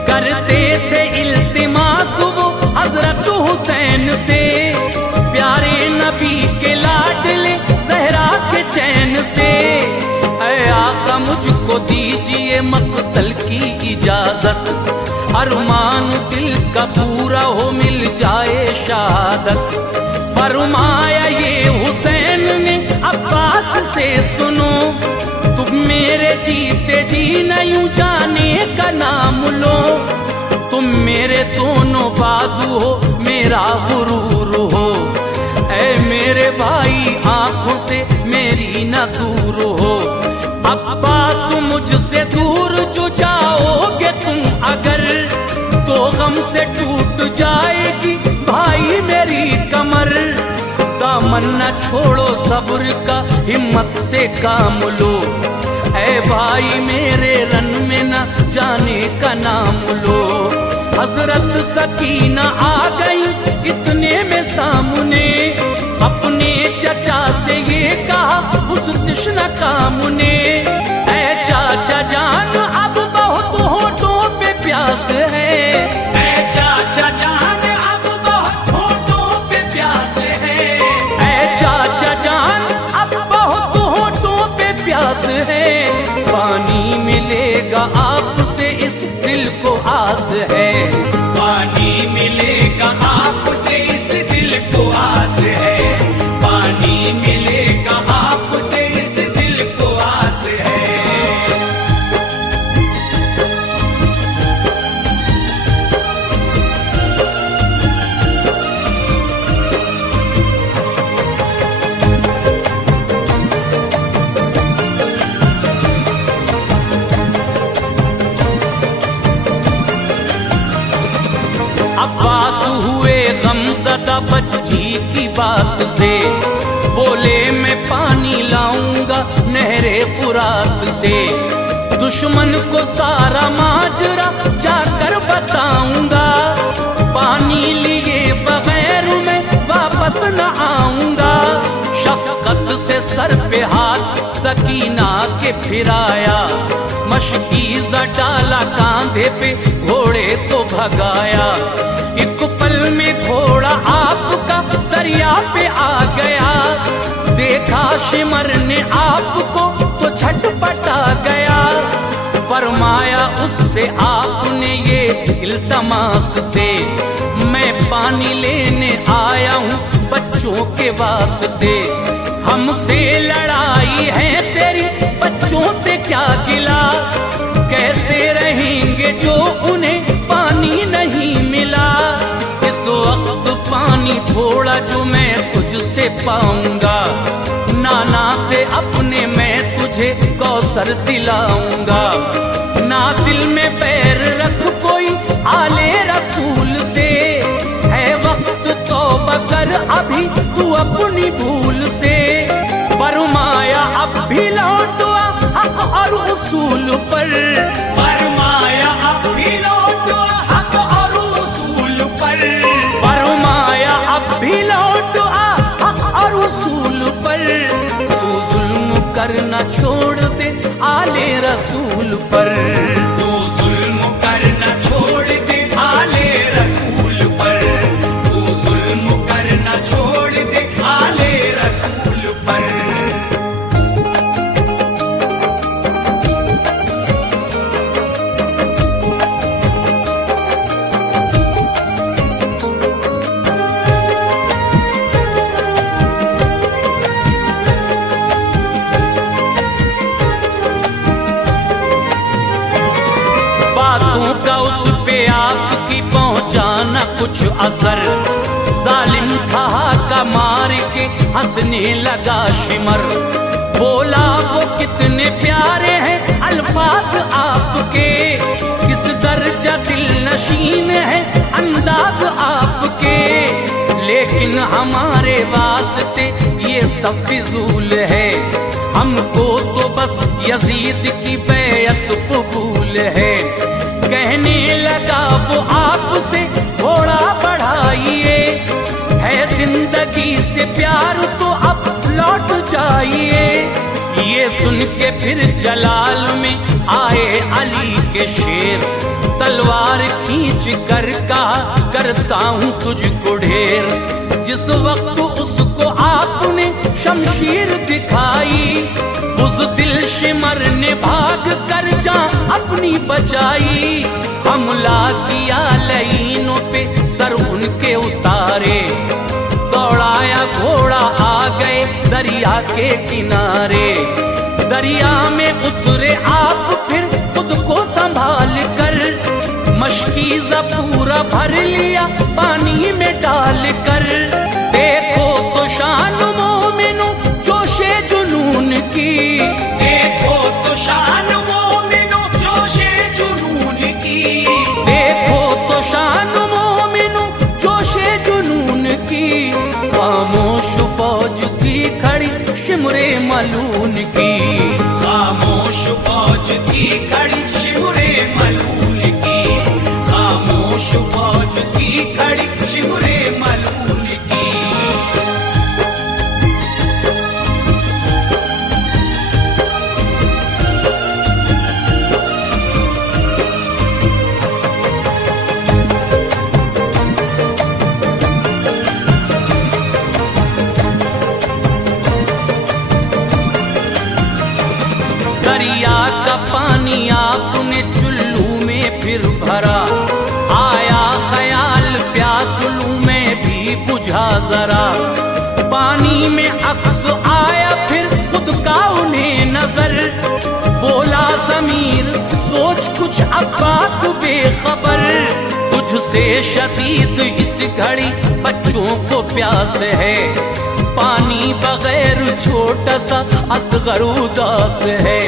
करते थे इल्तिमास वो हजरत हुसैन से, प्यारे नबी के लाडले ज़हरा के चैन से, ऐ आका मुझको दीजिए मक़तल की इजाज़त, अरमान दिल का पूरा हो मिल जाए शहादत, फरमाया ये हुसैन ने अब्बास से सुनो, तुम मेरे जीते जी नहीं जाने का नाम लो, तुम मेरे दोनों बाजू हो मेरा गुरूर हो, ऐ मेरे भाई आंखों से मेरी न दूर हो, अब्बास मुझसे दूर जो जाओगे तुम अगर, तो गम से टूट जाएगी भाई मेरी कमर, दामन न छोड़ो सब्र का हिम्मत से काम लो, ऐ भाई मेरे रन में न जाने का नाम लो, हजरत सकीना आ गई इतने में सामने, अपने चचा से ये कहा उस तृष्णा काम ने, ऐ चाचा जान अब बहुत होठों पे प्यास है, ऐ चाचा जान अब बहुत होठों पे प्यास है, ऐ चाचा जान अब बहुत होठों पे प्यास है, पानी मिलेगा आपसे इस दिल को आस है, पानी मिलेगा आपसे इस दिल को आस है, पानी मिलेगा आपसे इस दिल को आस है। अब्बास हुए गमज़दा बच्ची की बात से, बोले मैं पानी लाऊंगा नहरे फुरात से, दुश्मन को सारा माजरा जाकर बताऊंगा, पानी लिए बगैर मैं वापस न आऊंगा। शफकत से सर पे हाथ सकीना के फिराया, मशकीज़ा डाला कांधे पे घोड़े को भगाया, एक पल में घोड़ा आपका दरिया पे आ गया, देखा शिमर ने आपको तो झटपटा गया, फरमाया उससे आपने ये इल्तमास से, मैं पानी लेने आया हूँ बच्चों के वास्ते, हमसे लड़ाई है तेरी बच्चों से क्या गिला, कैसे रहेंगे जो उन्हें पानी नहीं मिला, इस वक्त पानी थोड़ा जो मैं तुझसे पाऊंगा, नाना से अपने मैं तुझे कौसर दिलाऊंगा, ना दिल में पैर रख कोई आले रसूल से, है वक्त तौबा कर अभी तू अपनी भूल से, फरमाया अब भी लौट आ हक और उसूल पर, फरमाया अब भी लौट आ हक और उसूल पर, फरमाया अब भी लौट आ हक और उसूल पर, तू जुल्म करना छोड़ दे आले रसूल पर, तू जुल्म करना छोड़ दे आले रसूल पर, तू जुल्म करना छोड़ दे आले रसूल पर। बातों का उस पे आपकी पहुंचाना कुछ असर, जालिम था का मार के हंसने लगा शिमर, बोला वो कितने प्यारे हैं अल्फाज आपके, किस दर्जा दिल नशीन है अंदाज आपके, लेकिन हमारे वास्ते ये सब फिजूल है, हमको तो बस यजीद की बैयत कबूल है, कहने लगा वो आपसे घोड़ा बढ़ाइए, है जिंदगी से प्यार तो अब लौट जाइए, ये सुन के फिर जलाल में आए अली के शेर, तलवार खींच कर कहा करता हूँ तुझको ढेर, जिस वक्त उसको आपने शमशीर दिखाई, उस दिल शिमर ने भाग कर जान अपनी बचाई, हमला किया लईनों पे सर उनके उतारे, दौड़ाया घोड़ा आ गए दरिया के किनारे, दरिया में उतरे आप फिर खुद को संभाल कर, मशकीज़ा पूरा भर लिया पानी में डाल कर, देखो तो शान मोमिनो जोशे जुनून की, देखो तो शान मोमिनो जोशे जुनून की, देखो तो शान मोमिनो जोशे जुनून की, खामोश फौज थी खड़ी शिमरे मलून की, खामोश फौज थी खड़ी शिमरे मलून की, खामोश फौज थी खड़ी शिमरे मलून की। दरिया का पानी आपने चुल्लू में फिर भरा, आया ख्याल प्यास लूं मैं भी बुझा जरा, पानी में अक्स आया फिर खुद का उन्हें नजर, बोला ज़मीर सोच कुछ अब्बास बेखबर, तुझसे शदीद इस घड़ी बच्चों को प्यास है, पानी बगैर छोटा सा असगर उदास है,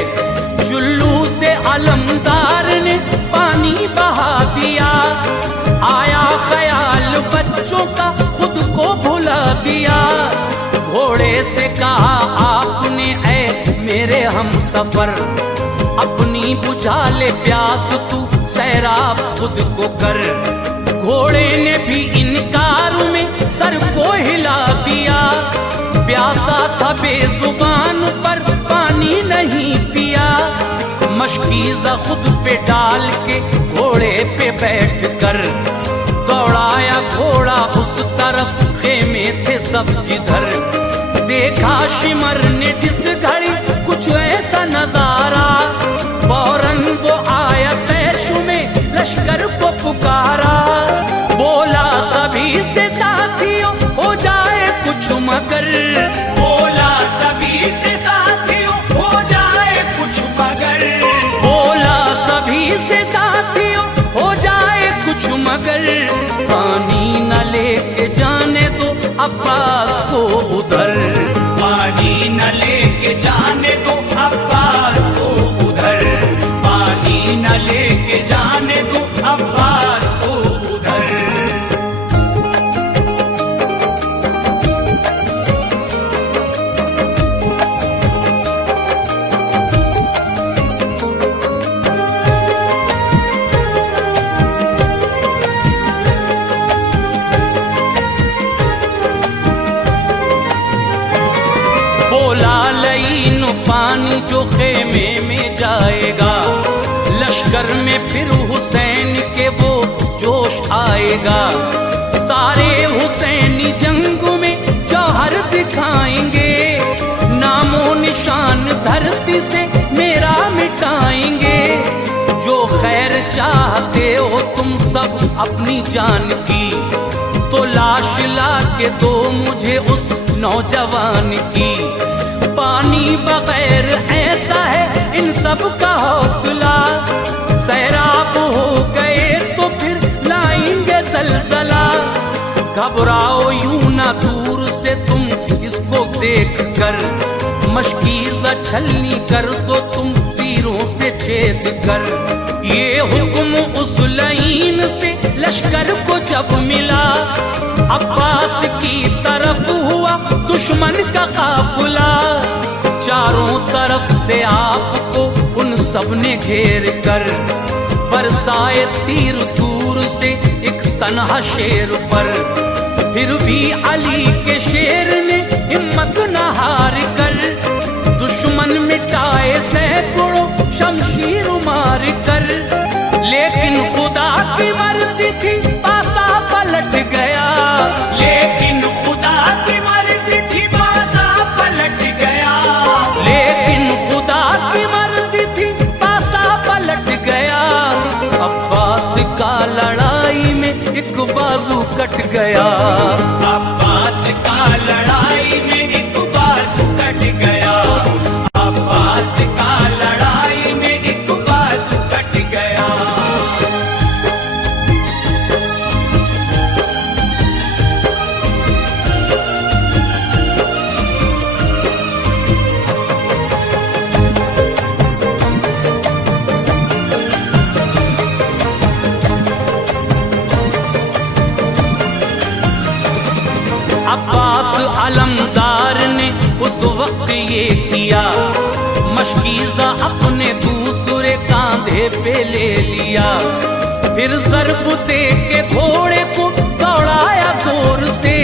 चुल्लू से अलमदार ने पानी बहा दिया, आया ख्याल सफर। अपनी बुझा ले प्यास तू सैराब खुद को कर। घोड़े ने भी इनकार में सर को हिला दिया, प्यासा था बेजुबान पर पानी नहीं पिया। मशकीज़ा खुद पे डाल के घोड़े पे बैठ कर दौड़ाया घोड़ा उस तरफ, खेमे थे सब जिधर। देखा शिमर ने जिस घड़ी कुछ ऐसा नजारा, फौरन वो आया तैशु में लश्कर को पुकारा। बोला सभी से साथियों हो जाए कुछ मगर, बोला सभी से साथियों हो जाए कुछ मगर, बोला सभी से साथियों हो जाए कुछ मगर। पानी न लेके जाने दो अब्बास को उधर, पानी न लेके जाने दो अब्बास को उधर, पानी न लेके जाने दो अब्बास को उधर। बोला लईन पानी जो खेमे में जाएगा, लश्कर में फिर हुसैन के वो जोश आएगा। सारे हुसैनी जंग में जौहर दिखाएंगे, नामो निशान धरती से मेरा मिटाएंगे। जो खैर चाहते हो तुम सब अपनी जान की, तो लाश ला के दो मुझे उस नौजवान की। पानी बगैर ऐसा है इन सब का हौसला, सैराब हो गए तो फिर लाएंगे जलजला। घबराओ यूं ना दूर से तुम इसको देख कर, मशकीज़ा छलनी कर दो तुम तीरों से छेद कर। ये हुक्म उस लईन से लश्कर को जब मिला, अब्बास की तरफ हुआ दुश्मन का काफिला। चारों तरफ से आपको उन सब ने घेर कर, बरसाए तीर दूर से एक तन्हा शेर पर। फिर भी अली के शेर ने हिम्मत न हार कर, दुश्मन मिटाए सैकड़ों शमशीर मार कर। लेकिन खुदा की मर्जी थी पासा पलट गया, लेकिन खुदा की मर्जी थी पासा पलट गया, लेकिन खुदा की मर्जी थी पासा पलट गया। अब्बास का लड़ाई में एक बाजू कट गया, अब्बास का लड़ाई में एक बाजू कट गया, अब्बास का लड़ाई में एक बाजू कट गया। अब्बास अलमदार ने उस वक्त ये किया, मशकीज़ा अपने दूसरे कांधे पे ले लिया। फिर ज़रब दे के घोड़े को दौड़ाया जोर से,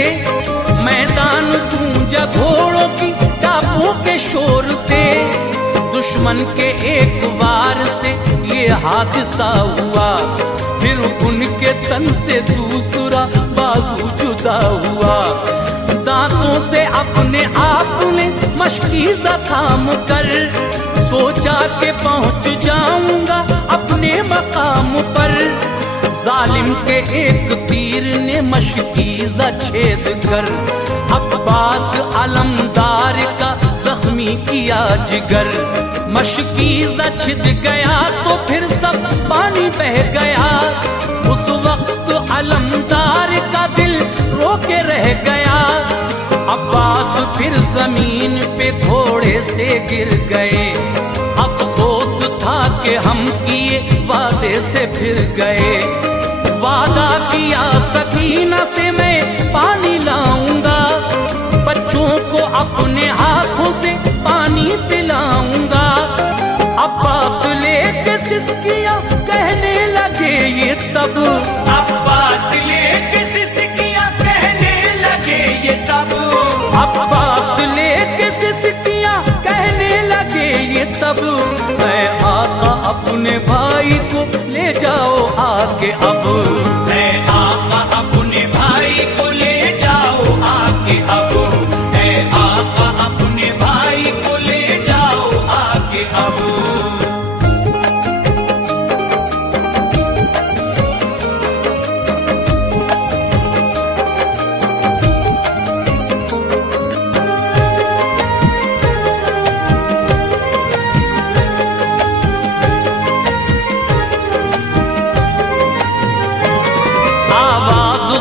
मैदान गूंजा घोड़ों की टापों के शोर से। दुश्मन के एक वार से ये हादसा हुआ, फिर उनके तन से दूसरा बाजू जुदा हुआ। दांतों से अपने आप ने मशकीज़ा थाम कर, सोचा के पहुंच जाऊंगा अपने मकाम पर। जालिम के एक तीर ने मशकीज़ा छेद कर, अब्बास अलमदार का जख्मी किया जिगर। मशकीज़ा छिद गया तो फिर सब पानी बह गया, उस वक्त अलमदार का दिल रोके रह गया। अब्बास फिर जमीन पे घोड़े से गिर गए, अफसोस था कि हम किए वादे से फिर गए। वादा किया सकीना से मैं पानी लाऊंगा, बच्चों को अपने हाथों से पानी पिलाऊंगा। तब, अब्बास लेके सिसकियां कहने लगे ये तब, अब्बास लेके सिसकियां कहने लगे ये तब, ऐ आका अपने भाई को ले जाओ आके अब, ऐ आका अपने भाई को ले जाओ आके अब, ऐ आका अपने भाई को ले जाओ आके अब।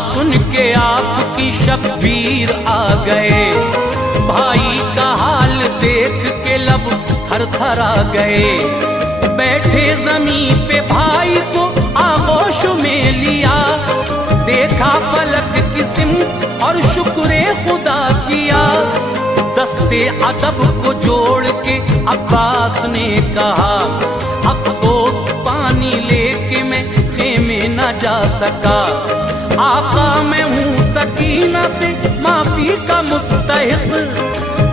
सुन के आपकी शब्बीर आ गए, भाई का हाल देख के लब थर थर आ गए, बैठे जमीन पे भाई को आगोश में लिया, देखा फलक किस्म और शुक्र खुदा किया, दस्ते अदब को जोड़ के अब्बास ने कहा, अफसोस पानी लेके मैं खेमे न जा सका, आका मैं हूँ सकीना से माफी का मुस्तहिक,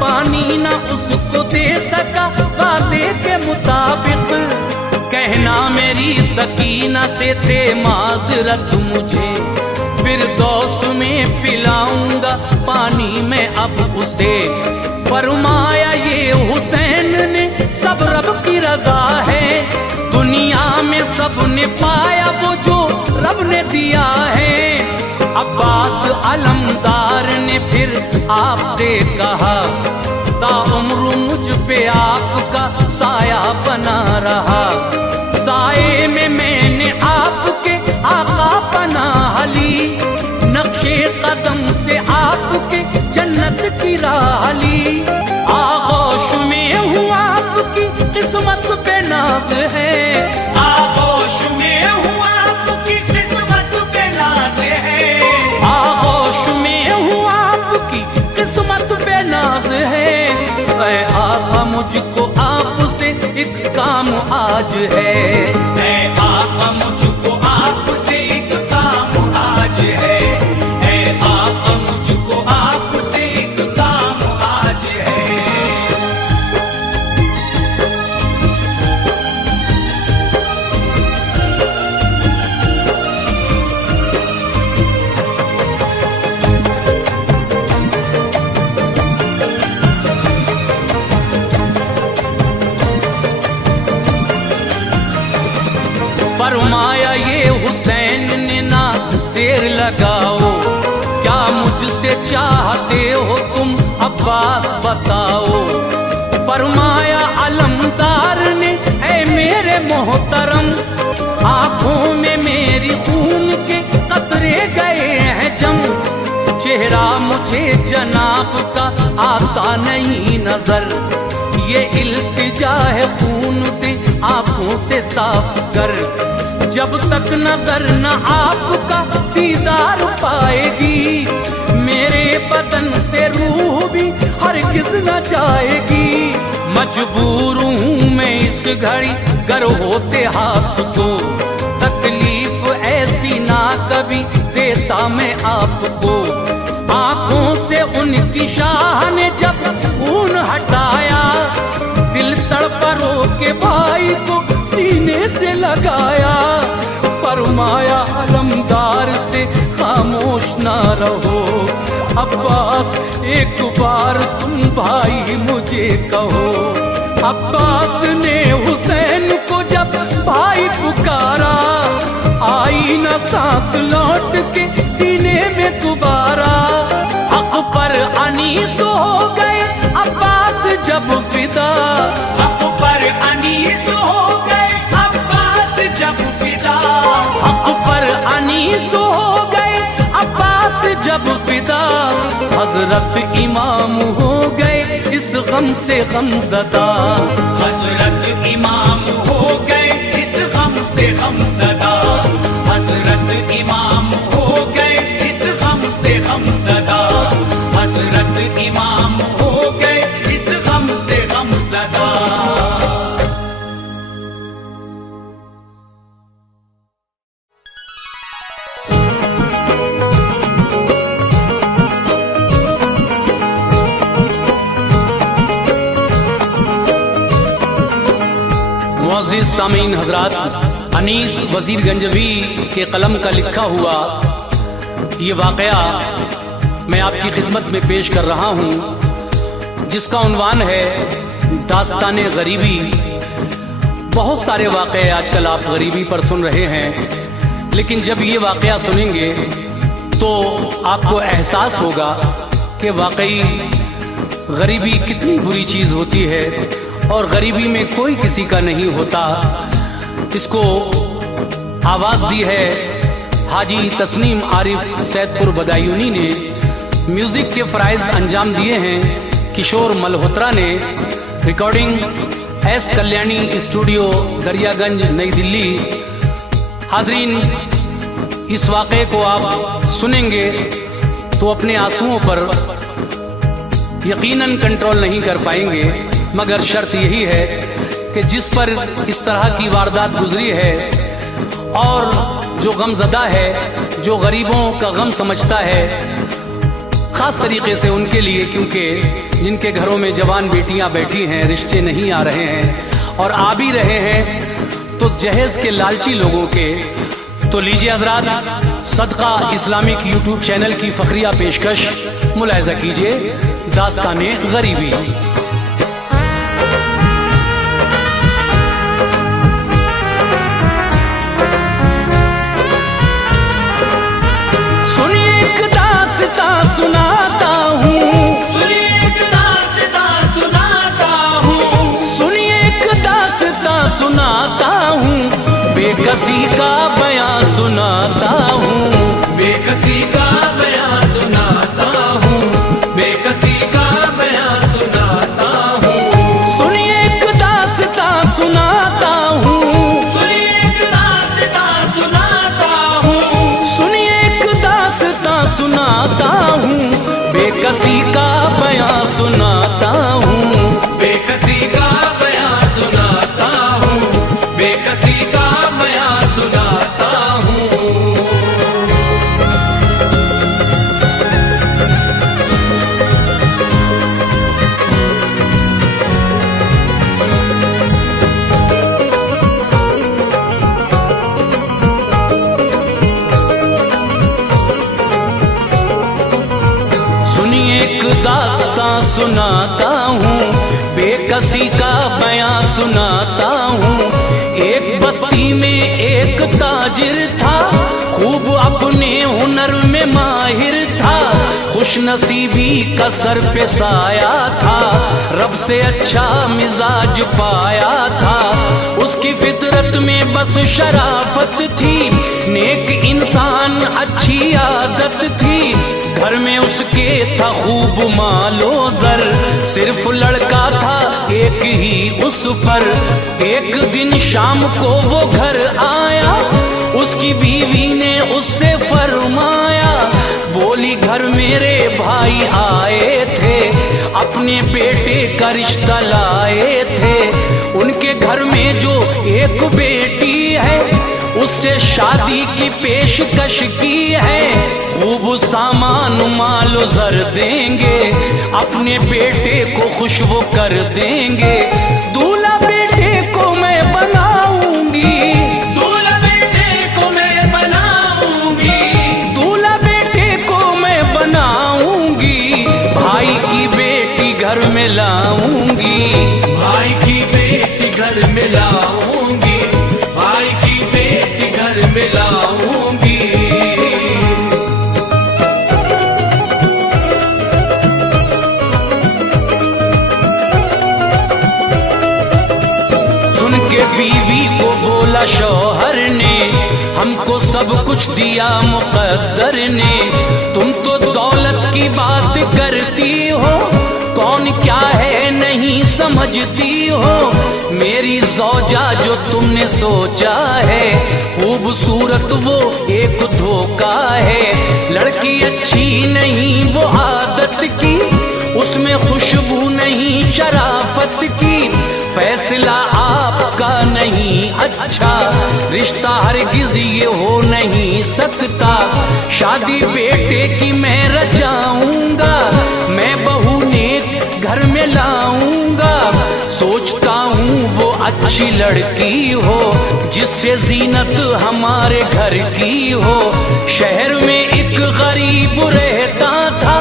पानी ना उसको दे सका वादे के मुताबिक, कहना मेरी सकीना से थे माजरत मुझे, फिर दौस में पिलाऊंगा पानी मैं अब उसे, फरमाया ये हुसैन ने सब रब की रजा है, दुनिया में सब ने पाया वो जो रब ने दिया है, अब्बास अलमदार ने फिर आपसे कहा, ताउम्र मुझ पे आपका साया बना रहा, साए में मैंने आपके आका पनाह ली, नक्शे कदम से आपके जन्नत की राह ली, आगोश में हूँ आपकी किस्मत पे नाज है, आगोश में हूँ आपकी किस्मत पे नाज है, आगोश में हूँ आपकी किस्मत पे नाज है, ऐ आका मुझको आपसे एक काम आज है, ऐ आका मुझको आपसे एक काम आज है, ऐ आका मुझको आपसे एक काम आज है। फरमाया ये हुसैन ने ना देर लगाओ, क्या मुझसे चाहते हो तुम अब्बास बताओ, फरमाया अलमदार ने ऐ मेरे मोहतरम, आंखों में मेरी खून के कतरे गए हैं जम, चेहरा मुझे जनाब का आता नहीं नजर, ये इल्तिजा है खून दे आंखों से साफ कर, जब तक नजर न आपका दीदार पाएगी, मेरे बदन से रूह भी हरगिज न जाएगी, मजबूर हूँ मैं इस घड़ी गर होते हाथ को, तकलीफ ऐसी ना कभी देता मैं आपको, आंखों से उनकी शाह ने जब खून हटाया, दिल तड़परो के भाई को सीने से लगाया, फरमाया अलमदार से खामोश ना रहो, अब्बास एक बार तुम भाई मुझे कहो, अब्बास ने हुसैन को जब भाई पुकारा, आई न सांस लौट के सीने में दोबारा, हक पर अनीस हो गए अब्बास जब फिदा, हक पर अनीस हो गए अब्बास जब फिदा, हक पर अनीस हो गए अब्बास जब फिदा, हजरत इमाम हो गए इस गम से गमज़दा, हजरत इमाम हो गए इस गम से गमज़दा, हजरत इमाम हो गए इस गम से गमज़दा, हजरत इमाम हो गए इस गम से गमज़दा। मुअज़्ज़िज़ सामीन हज़रात, अनीस वज़ीर गंजवी के कलम का लिखा हुआ ये वाक़या मैं आपकी खिदमत में पेश कर रहा हूँ, जिसका उन्वान है दास्ताने गरीबी। बहुत सारे वाक़े आजकल आप गरीबी पर सुन रहे हैं, लेकिन जब ये वाक़या सुनेंगे तो आपको एहसास होगा कि वाकई गरीबी कितनी बुरी चीज़ होती है और गरीबी में कोई किसी का नहीं होता। इसको आवाज़ दी है हाजी तस्नीम आरिफ सैदपुर बदायूनी ने, म्यूज़िक के फ़राइज़ अंजाम दिए हैं किशोर मल्होत्रा ने, recording S Kalyani studio Daryaganj नई दिल्ली। हाज़रीन, इस वाक़े को आप सुनेंगे तो अपने आंसुओं पर यकीनन कंट्रोल नहीं कर पाएंगे, मगर शर्त यही है कि जिस पर इस तरह की वारदात गुजरी है और जो गमज़दा है, जो गरीबों का गम समझता है, ख़ास तरीके से उनके लिए, क्योंकि जिनके घरों में जवान बेटियां बैठी हैं, रिश्ते नहीं आ रहे हैं और आ भी रहे हैं तो जहेज़ के लालची लोगों के। तो लीजिए हज़रात, सदका इस्लामिक यूट्यूब चैनल की फ़खरिया पेशकश मुलाहिज़ा कीजिए, दास्ताने गरीबी। सुनिए एक दास्तां सुनाता हूँ, सुनिए एक दास्तां सुनाता हूँ, सुनिए एक दास्तां सुनाता हूँ, बेकसी का बयां सुनाता हूँ, बेकसी का बयां सुनाता हूँ, बेकसी का बयां सुनाता हूँ। सुनिए एक दास्तां सुनाता हूँ, सुनिए एक दास्तां सुनाता हूँ, सुनिए एक दास्तां सुनाता हूँ, बेकसी का बयां सुनाता हूँ, बेकसी का बयां सुनाता हूँ, बेकसी का बयां सुनाता हूँ। सुनिए एक दास्तां सुनाता हूँ, बेकसी का बयां सुनाता हूँ। एक बस्ती में एक ताजिर था, खूब अपने हुनर में माहिर था, खुश नसीबी का सर पे साया था, रब से अच्छा मिजाज पाया था, उसकी फितरत में बस शराफत थी, नेक इंसान अच्छी आदत थी, घर में उसके था खूब मालो जर, सिर्फ लड़का था एक ही उस पर। एक दिन शाम को वो घर आया, उसकी बीवी ने उससे फरमाया, बोली घर मेरे भाई आए थे, अपने बेटे का रिश्ता लाए थे, उनके घर में जो एक बेटी है उससे शादी की पेशकश की है, खूब सामान मालो जर देंगे, अपने बेटे को खुश वो कर देंगे, दूल्हा बेटे को मैं बनाऊंगी, दूल्हा बेटे को मैं बनाऊंगी, दूल्हा बेटे को मैं बनाऊंगी, भाई की बेटी घर में लाऊंगी, भाई की बेटी घर में लाऊंगी, भाई की बेटी घर में लाऊंगी। सुन के बीवी को बोला शौहर ने, हमको सब कुछ दिया मुकद्दर ने, तुम तो दौलत की बात करती हो, कौन क्या है नहीं समझती हो, मेरी ज़ौजा जो तुमने सोचा है, खूबसूरत वो एक धोखा है, लड़की अच्छी नहीं वो आदत की, उसमें खुशबू नहीं शराफत की, फैसला आपका नहीं अच्छा, रिश्ता हरगिज़ ये हो नहीं सकता, शादी बेटे की मैं रचाऊंगा, मैं बहू नेक घर में लाऊंगा, सोचता हूँ वो अच्छा अच्छी लड़की हो, जिससे जीनत हमारे घर की हो। शहर में एक गरीब रहता था,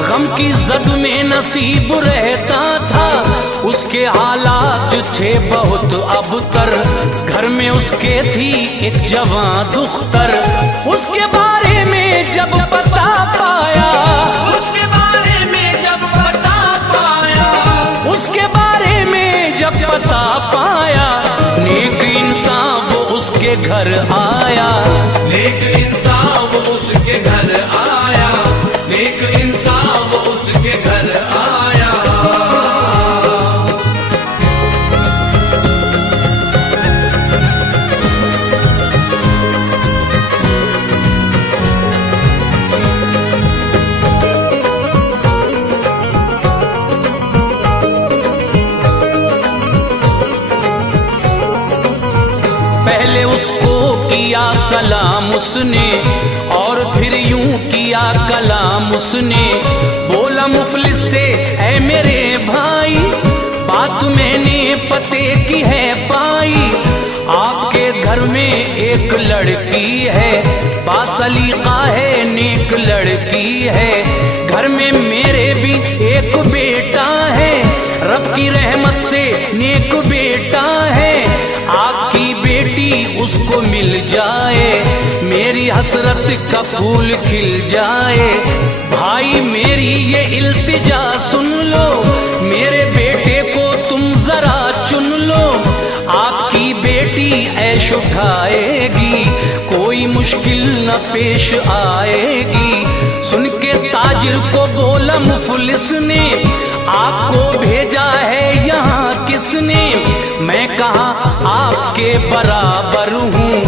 गम की जद में नसीब रहता था। उसके हालात थे बहुत अबतर, घर में उसके थी एक जवां दुख्तर। उसके बारे में जब पता पाया, उसके बारे में जब पता पाया, उसके बारे में जब पता पाया, नेक इंसान वो उसके घर आया। नेक इंसान वो उसके घर आया, नेक इंसान वो उसके घर आया। पहले उसको किया सलाम उसने, और फिर यूं किया कलाम उसने। बोला मुफलिस से ऐ मेरे भाई, बात मैंने पते की है पाई। आपके घर में एक लड़की है, बासलीका है, नेक लड़की है। घर में मेरे भी एक बेटा है, रब की रहमत से नेक बेटा है। आपकी बेटी उसको मिल जाए, मेरी हसरत का फूल खिल जाए। भाई मेरी ये इल्तिजा सुन लो, मेरे बेटे को तुम जरा चुन लो। आपकी बेटी ऐश उठाएगी, कोई मुश्किल न पेश आएगी। सुन के ताजिर को बोला मुफलिस ने, आपको भेजा है यहाँ किसने? मैं कहा आपके बराबर हूँ,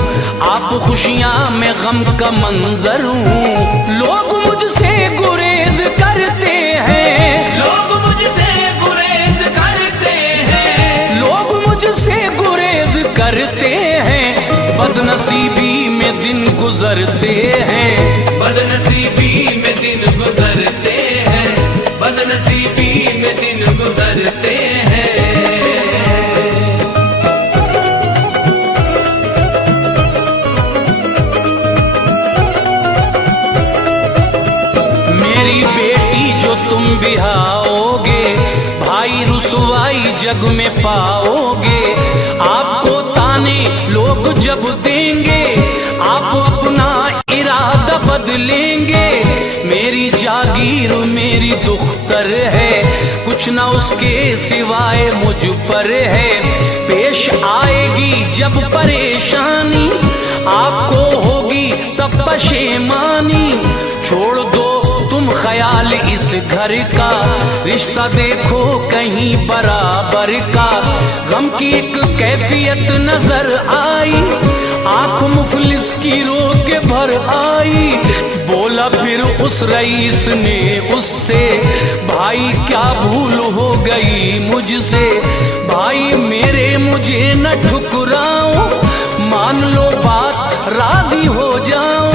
आप खुशियाँ में गम का मंजर हूँ। लोग मुझसे गुरेज करते हैं, लोग मुझसे गुरेज करते हैं, लोग मुझसे गुरेज करते हैं। बदनसीबी में दिन गुजरते हैं, बदनसीबी में दिन गुजरते हैं, बदनसीबी में दिन गुजरते हैं। मेरी बेटी जो तुम बिहाओगे, भाई रुसवाई जग में पाओगे। आपको ताने लोग जब देंगे, आप अपना इरादा बदलेंगे। मेरी जागीर मेरी दुख्तर है, कुछ ना उसके सिवाय मुझ पर है। पेश आएगी जब परेशानी, आपको होगी तब पशेमानी। छोड़ दो तुम ख्याल इस घर का, रिश्ता देखो कहीं बराबर का। गम की एक कैफियत नजर आई, आंख मुफलिस की रो के भर आई। बोला फिर उस रईस ने उससे, भाई क्या भूल हो गई मुझसे। भाई मेरे मुझे न ठुकराओ, मान लो बात राजी हो जाओ।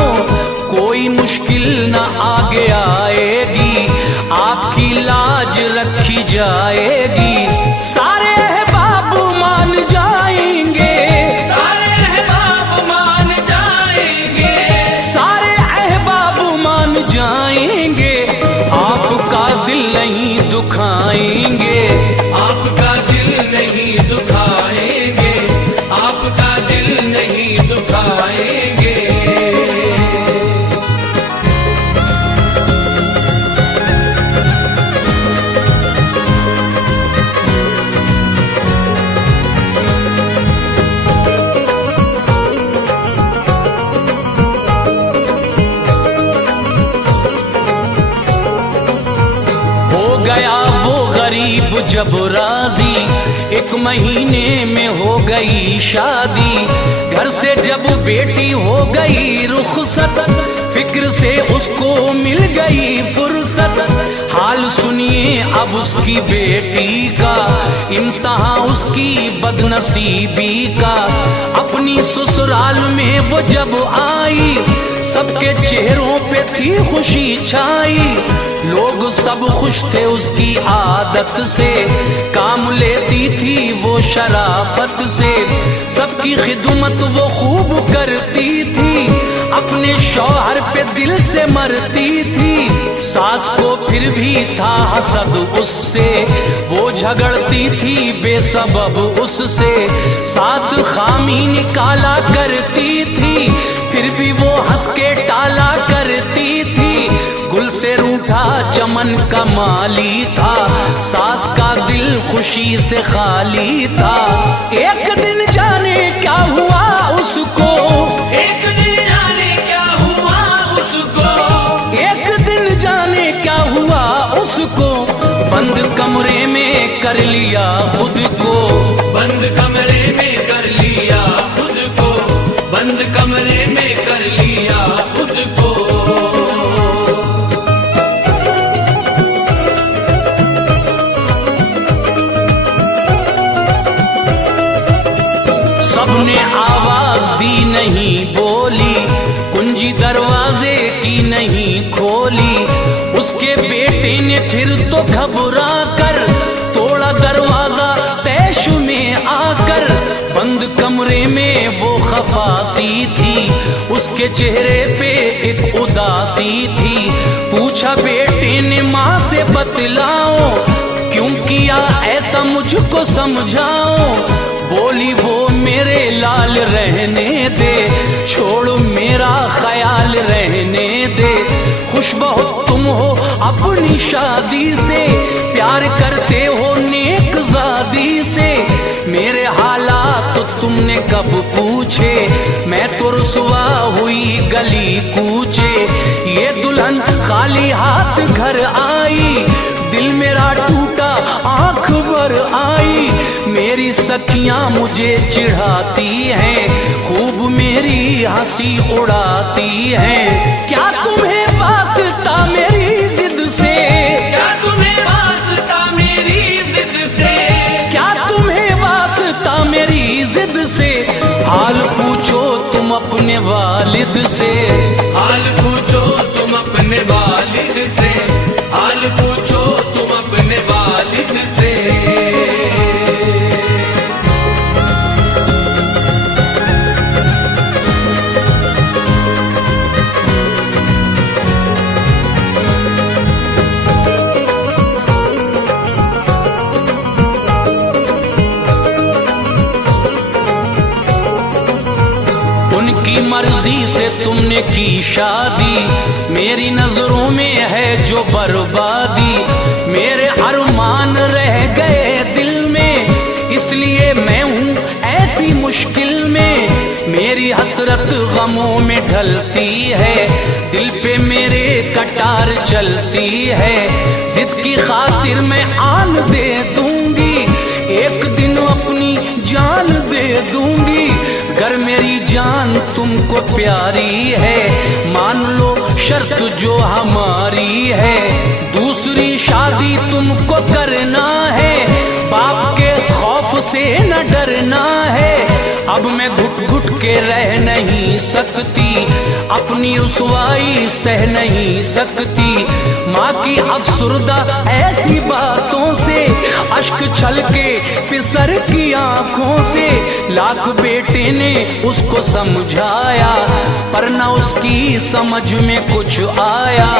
कोई मुश्किल न आगे आएगी, आपकी लाज रखी जाएगी। सारे अहबाब मान जाएंगे, सारे अहबाब मान जाएंगे, सारे अहबाब मान जाएंगे। आपका दिल नहीं दुखाएंगे, आपका दिल नहीं दुखाएंगे, आपका दिल नहीं दुखाएंगे। जब राजी, एक महीने में हो गई शादी। घर से जब बेटी हो गई रुखसत, फिक्र से उसको मिल गई फुर्सत। हाल सुनिए अब उसकी बेटी का, इम्तिहान उसकी बदनसीबी का। अपनी ससुराल में वो जब आई, सबके चेहरों पे थी खुशी छाई, लोग सब खुश थे उसकी आदत से, काम लेती थी वो शराफत से, सबकी खिदमत वो खूब करती थी, अपने शौहर पे दिल से मरती थी, सास को फिर भी था हसद उससे, वो झगड़ती थी बेसबब उससे, सास खामी निकाला करती थी, फिर भी वो हंस के टाला करती थी, गुल से रूठा चमन का माली था, सास का दिल खुशी से खाली था। एक दिन जाने क्या हुआ उसको, एक दिन जाने क्या हुआ उसको, एक दिन जाने क्या हुआ उसको, बंद कमरे में कर लिया खुद को, बंद कमरे में कर लिया खुद को, बंद कमरे में कर लिया खुद को। सबने आवाज दी नहीं बोली, कुंजी दरवाजे की नहीं खोली, उसके बेटे ने फिर तो घबरा कर तोड़ा दरवाजा तैश में आकर, बंद कमरे में वो खफासी थी, उसके चेहरे पे एक उदासी थी, पूछा बेटे ने माँ से बतलाओ, क्यों किया ऐसा मुझको समझाओ, बोली वो मेरे लाल रहने दे, छोड़ मेरा ख्याल रहने दे, खुश बहुत तुम हो अपनी शादी से, प्यार करते हो नेक ज़ादी से, मेरे हालात तो तुमने कब पूछे, मैं तो रुसवा हुई गली कूचे, ये दुल्हन खाली हाथ घर आई, दिल मेरा टूटा आंख भर आई, मेरी सखियां मुझे चिढ़ाती हैं, खूब मेरी हंसी उड़ाती हैं, क्या तुम्हें वास्ता मेरी जिद से, क्या तुम्हें वास्ता मेरी जिद से, क्या तुम्हें वास्ता मेरी जिद से, हाल पूछो तुम अपने वालिद से, हाल पूछो तुम अपने वालिद से, हाल पूछो तुम अपने वालिद से। उनकी मर्जी से तुमने की शादी, मेरी नजरों में है जो बर्बादी, मेरे अरमान रह गए दिल में, इसलिए मैं हूँ ऐसी मुश्किल में, मेरी हसरत गमों में ढलती है, दिल पे मेरे कटार चलती है, जिद की खातिर मैं आन दे दूंगी, एक दिन अपनी जान दे दूंगी, अगर मेरी जान तुमको प्यारी है, मान लो शर्त जो हमारी है, दूसरी शादी तुमको करना है, बाप के खौफ से न डरना है, अब मैं घुट घुट के रह नहीं सकती, अपनी रुसवाई सह नहीं सकती, माँ की अफसुर्दा ऐसी बातों से, अश्क छलके पिसर की आंखों से, लाख बेटे ने उसको समझाया, पर न उसकी समझ में कुछ आया,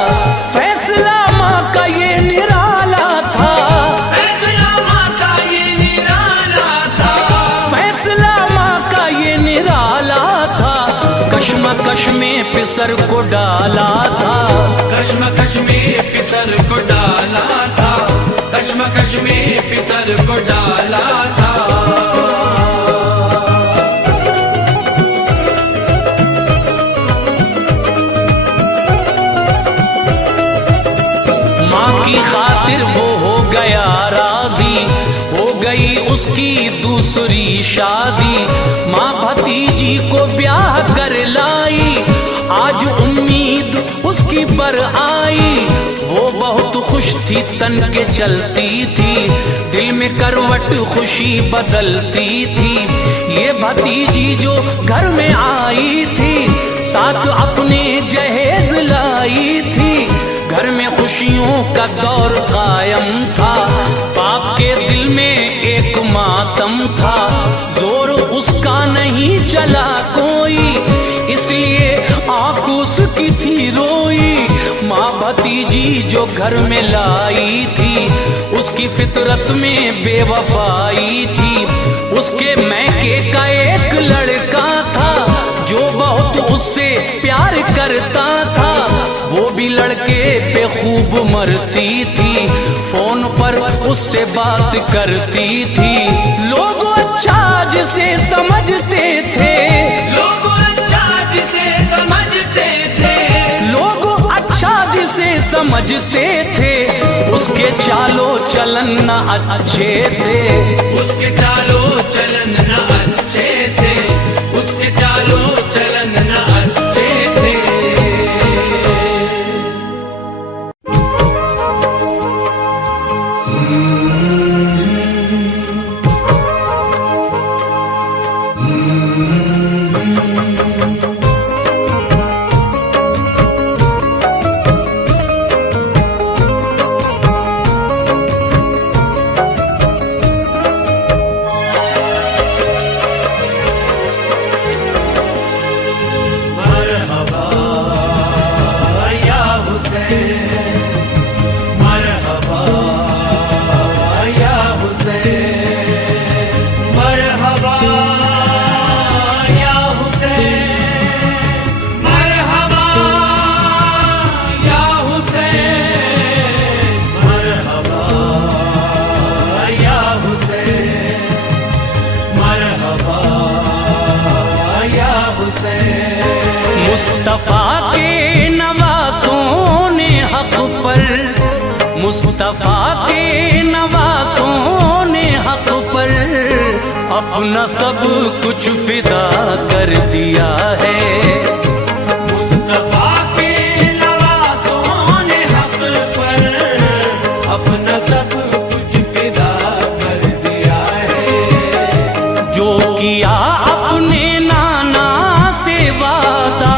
फैसला माँ का ये निराला था, फैसला माँ का ये निराला था, फैसला माँ का ये निराला था, कश्मकश में पिसर को डाला था, कश्मकश में पिसर को डाला था, कश्मकश में पिसर को डाला था। माँ की खातिर वो हो गया राजी, हो गई उसकी दूसरी शादी, माँ भतीजी को ब्याह कर लाई, आज उम्मीद उसकी पर आई, वो बहुत खुश थी तन के चलती थी, दिल में करवट खुशी बदलती थी, ये भतीजी जो घर में आई थी, साथ अपने उसकी रोई माँ भतीजी जो घर में लाई थी, उसकी फितरत में बेवफाई थी। उसके मैके का एक लड़का था जो बहुत उससे प्यार करता था, वो भी लड़के पे खूब मरती थी, फोन पर उससे बात करती थी। लोग अच्छा जिसे समझते थे, लोग अच्छा जिसे समझते थे, लोग अच्छा जिसे समझते थे, उसके चालो चलन न अच्छे थे, उसके चालो चलन न अच्छे थे, उसके चालो चलन न अच्छे थे। मुस्तफा के नवासों ने हक पर, मुस्तफा के नवासों ने हक पर अपना सब कुछ फिदा कर दिया है। मुस्तफा के नवासों ने हक पर अपना सब कुछ फिदा कर दिया है। जो किया अपने नाना से वादा,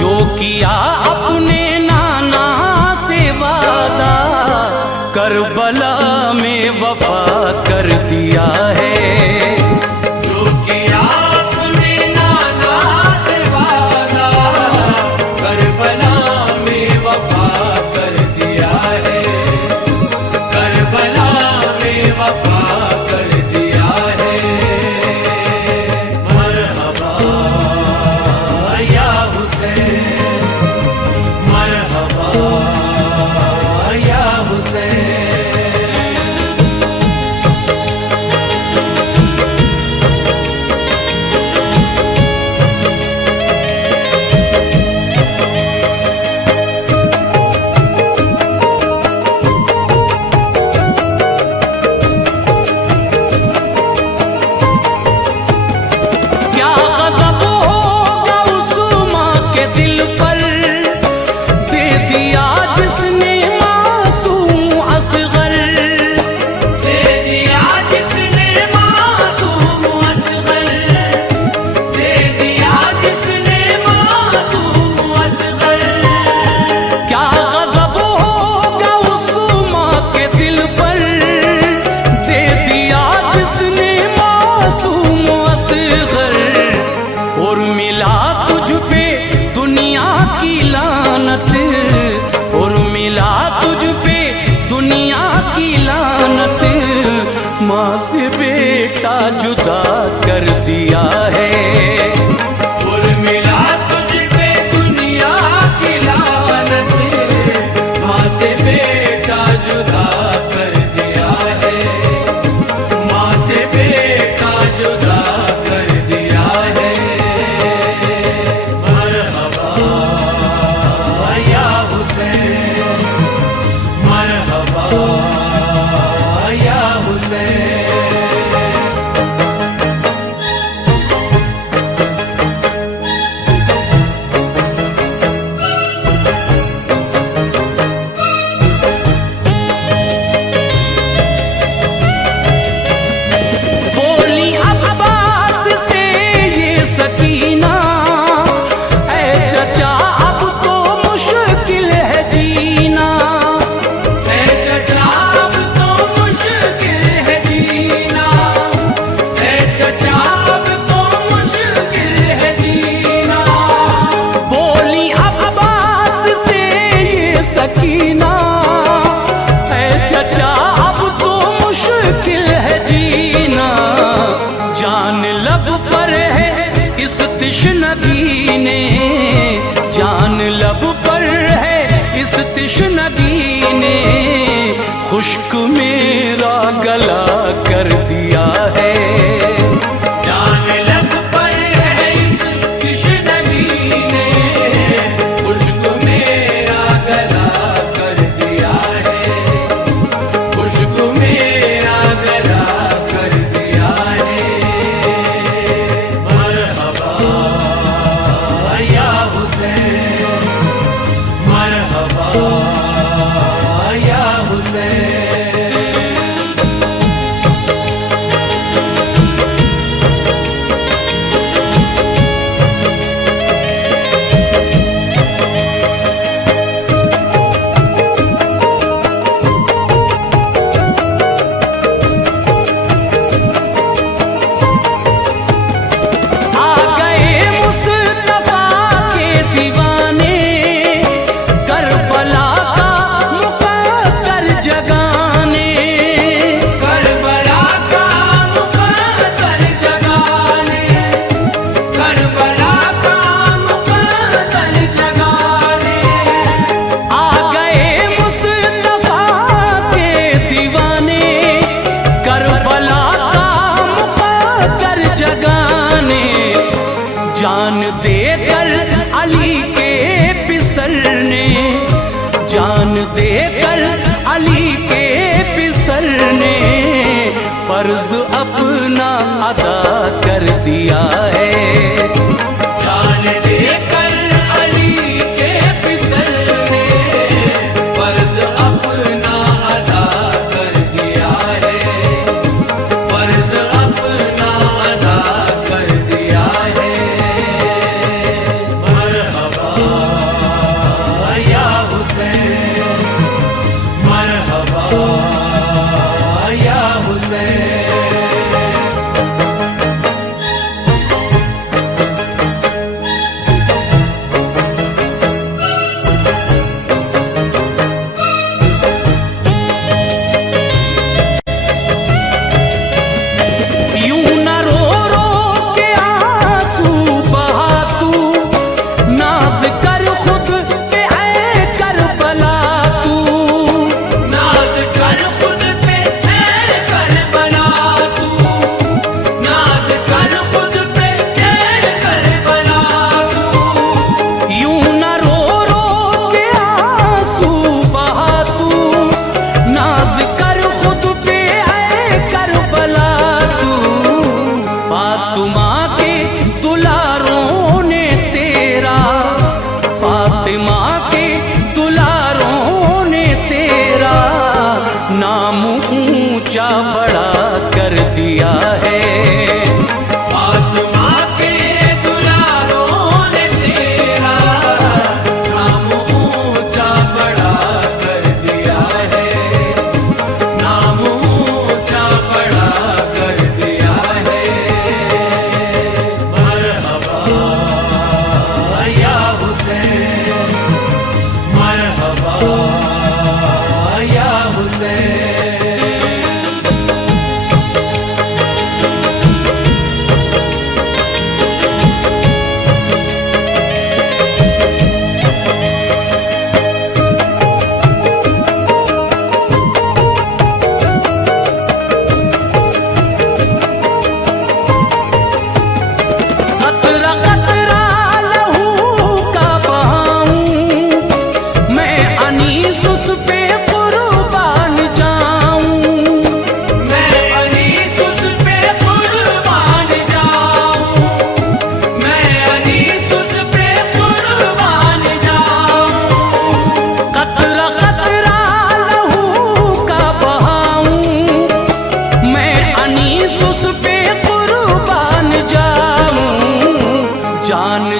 जो किया अपने नाना से वादा, करबला में वफा कर दिया है। जो किया अपने नाना से वादा, करबला में वफा कर दिया है, करबला में वफा कर दिया है। मरहबा या हुसैन, मरहबा या हुसैन। क्या गज़ब होगा उस माँ के दिल पर, दे दिया जिसने मासूम असग़र, दे दिया जिसने मासूम असग़र, दे दिया जिसने मासूम असग़र। क्या गज़ब होगा उस माँ के दिल पर, दे दिया जिसने मासूम असग़र। और मिला तुझ पे दुनिया की लानत, और मिला तुझ पे दुनिया की लानत, माँ से बेटा जुदा कर दिया है। और मिला तुझ पे दुनिया की लानत, माँ से बेटा जुदा कर दिया है, माँ से बेटा जुदा कर दिया है। मरहबा या हुसैन, मरहबा या हुसैन। अपना अदा कर दिया है। जान देकर अली के फिसलने फर्ज अपना अदा कर दिया है, फर्ज अपना अदा कर दिया है। मरहबा या हुसैन, मरहबा या हुसैन।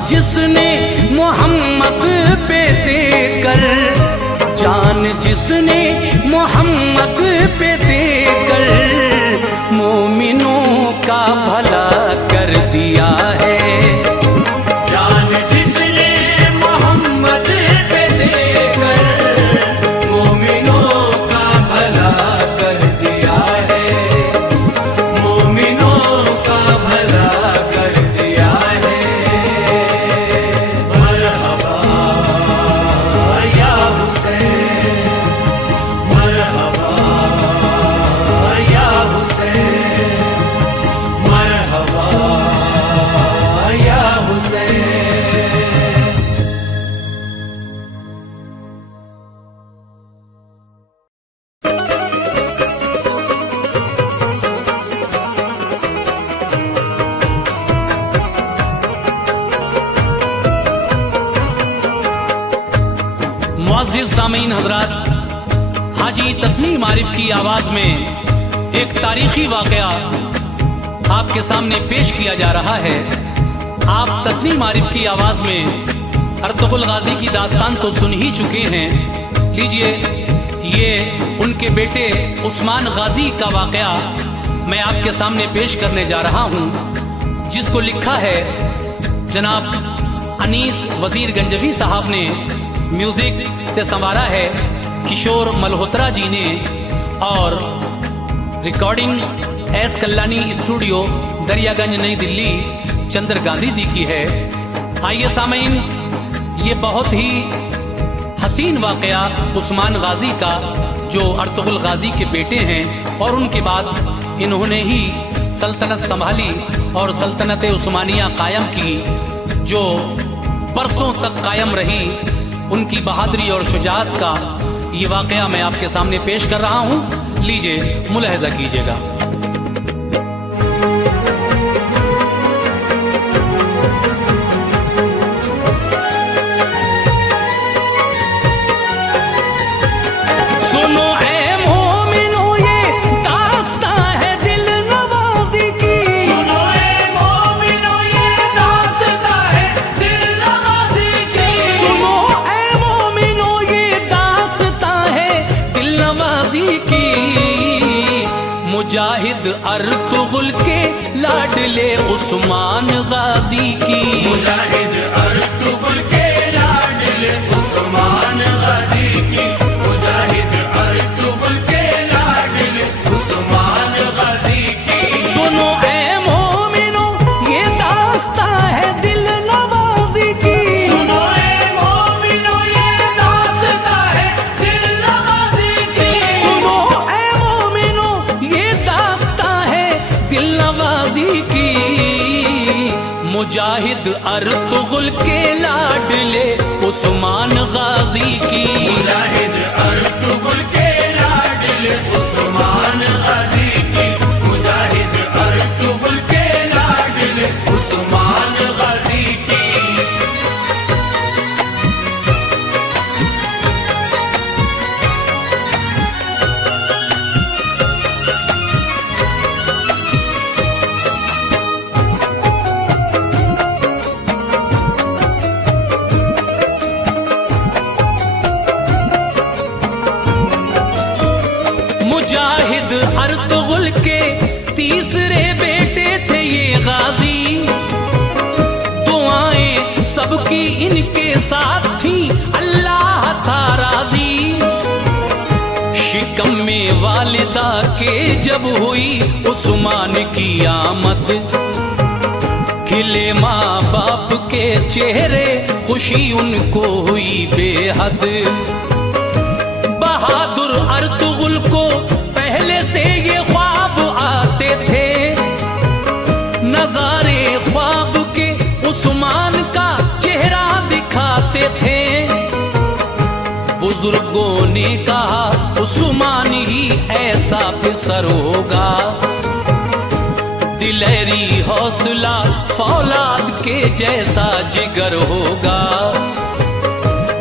जिसने मोहम्मद पे देकर, जान जिसने मोहम्मद पे देकर मोमिनों का भला कर दिया है। जान जिसने मोहम्मद पे देकर मोमिनों का भला कर दिया है, मोमिनों का भला कर दिया है। मरहबा या हुसैन, मरहबा या हुसैन, मरहबा या हुसैन। मुअज़्ज़िज़ सामीन हज़रात, हाजी तस्नीम आरिफ की आवाज़ में एक तारीखी वाक़या आपके सामने पेश किया जा रहा है। आप तस्नीम आरिफ की आवाज़ में अर्तुग़रुल गाज़ी की दास्तान तो सुन ही चुके हैं। लीजिए, ये उनके बेटे उस्मान गाज़ी का वाक़या मैं आपके सामने पेश करने जा रहा हूँ, जिसको लिखा है जनाब अनीस वज़ीर गंजवी साहब ने, म्यूजिक से संवारा है किशोर मल्होत्रा जी ने, और रिकॉर्डिंग एस कल्लानी स्टूडियो दरियागंज नई दिल्ली चंद्र गांधी दी की है। आइए सामीन, ये बहुत ही हसीन वाक़या उस्मान गाज़ी का, जो अर्तुग़रुल गाज़ी के बेटे हैं और उनके बाद इन्होंने ही सल्तनत संभाली और सल्तनत उस्मानिया कायम की, जो बरसों तक कायम रही। उनकी बहादुरी और शुजाअत का ये वाक़या मैं आपके सामने पेश कर रहा हूँ। लीजिए, मुलाहिज़ा कीजिएगा। मुजाहिद अर्तुगरुल के लाडले उस्मान गाजी की, मुजाहिद अर्तुगरुल के लाडले उस्मान गाजी की, मुजाहिद अर्तुगरुल के लाडले उस्मान गाजी की। सुनो ऐ मोमिनो ये दास्तां है दिल नवाजी की, सुनो ऐ मोमिनो ये दास्तां है दिल नवाजी की, सुनो ऐ मोमिनो ये दास्तां है दिल नवाजी की। मुजाहिद अर्तुगरुल के लाडले उस्मान गाजी की, मुजाहिद अर्तुगरुल के लाडले उस्मान गाजी की, मुजाहिद अर्तुगरुल के लाडले उस्मान गाजी की। मुजाहिद अर्तुगरुल के तीसरे बेटे थे ये गाजी, दुआएं सबकी इनके साथ थी अल्लाह था राजी। शिकम में वालिदा के जब हुई उस्मान की आमद, खिले माँ बाप के चेहरे खुशी उनको हुई बेहद। बहादुर अर्तुगरुल को पहले से ये ख्वाब आते थे, नजारे ख्वाब के उस्मान का चेहरा दिखाते थे। बुजुर्गों ने कहा उस्मान ही ऐसा फिसर होगा, दिलेरी हौसला फौलाद के जैसा जिगर होगा।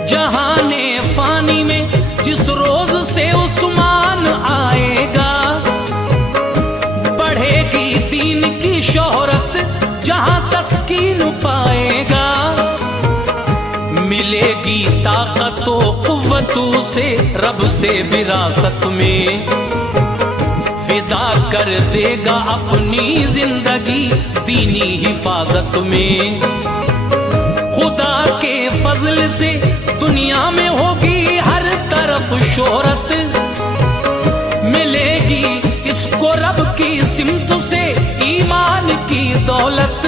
जहाने फानी में जिस रोज से उस्मान आएगा, बढ़ेगी दीन की शोहरत जहां तस्कीन पाएगा। मिलेगी ताकत व कुव्वतों से रब से विरासत में, फिदा कर देगा अपनी जिंदगी दीनी हिफाजत में। खुदा के फजल से दुनिया में होगी हर तरफ शोहरत, मिलेगी इसको रब की सिमत से ईमान की दौलत।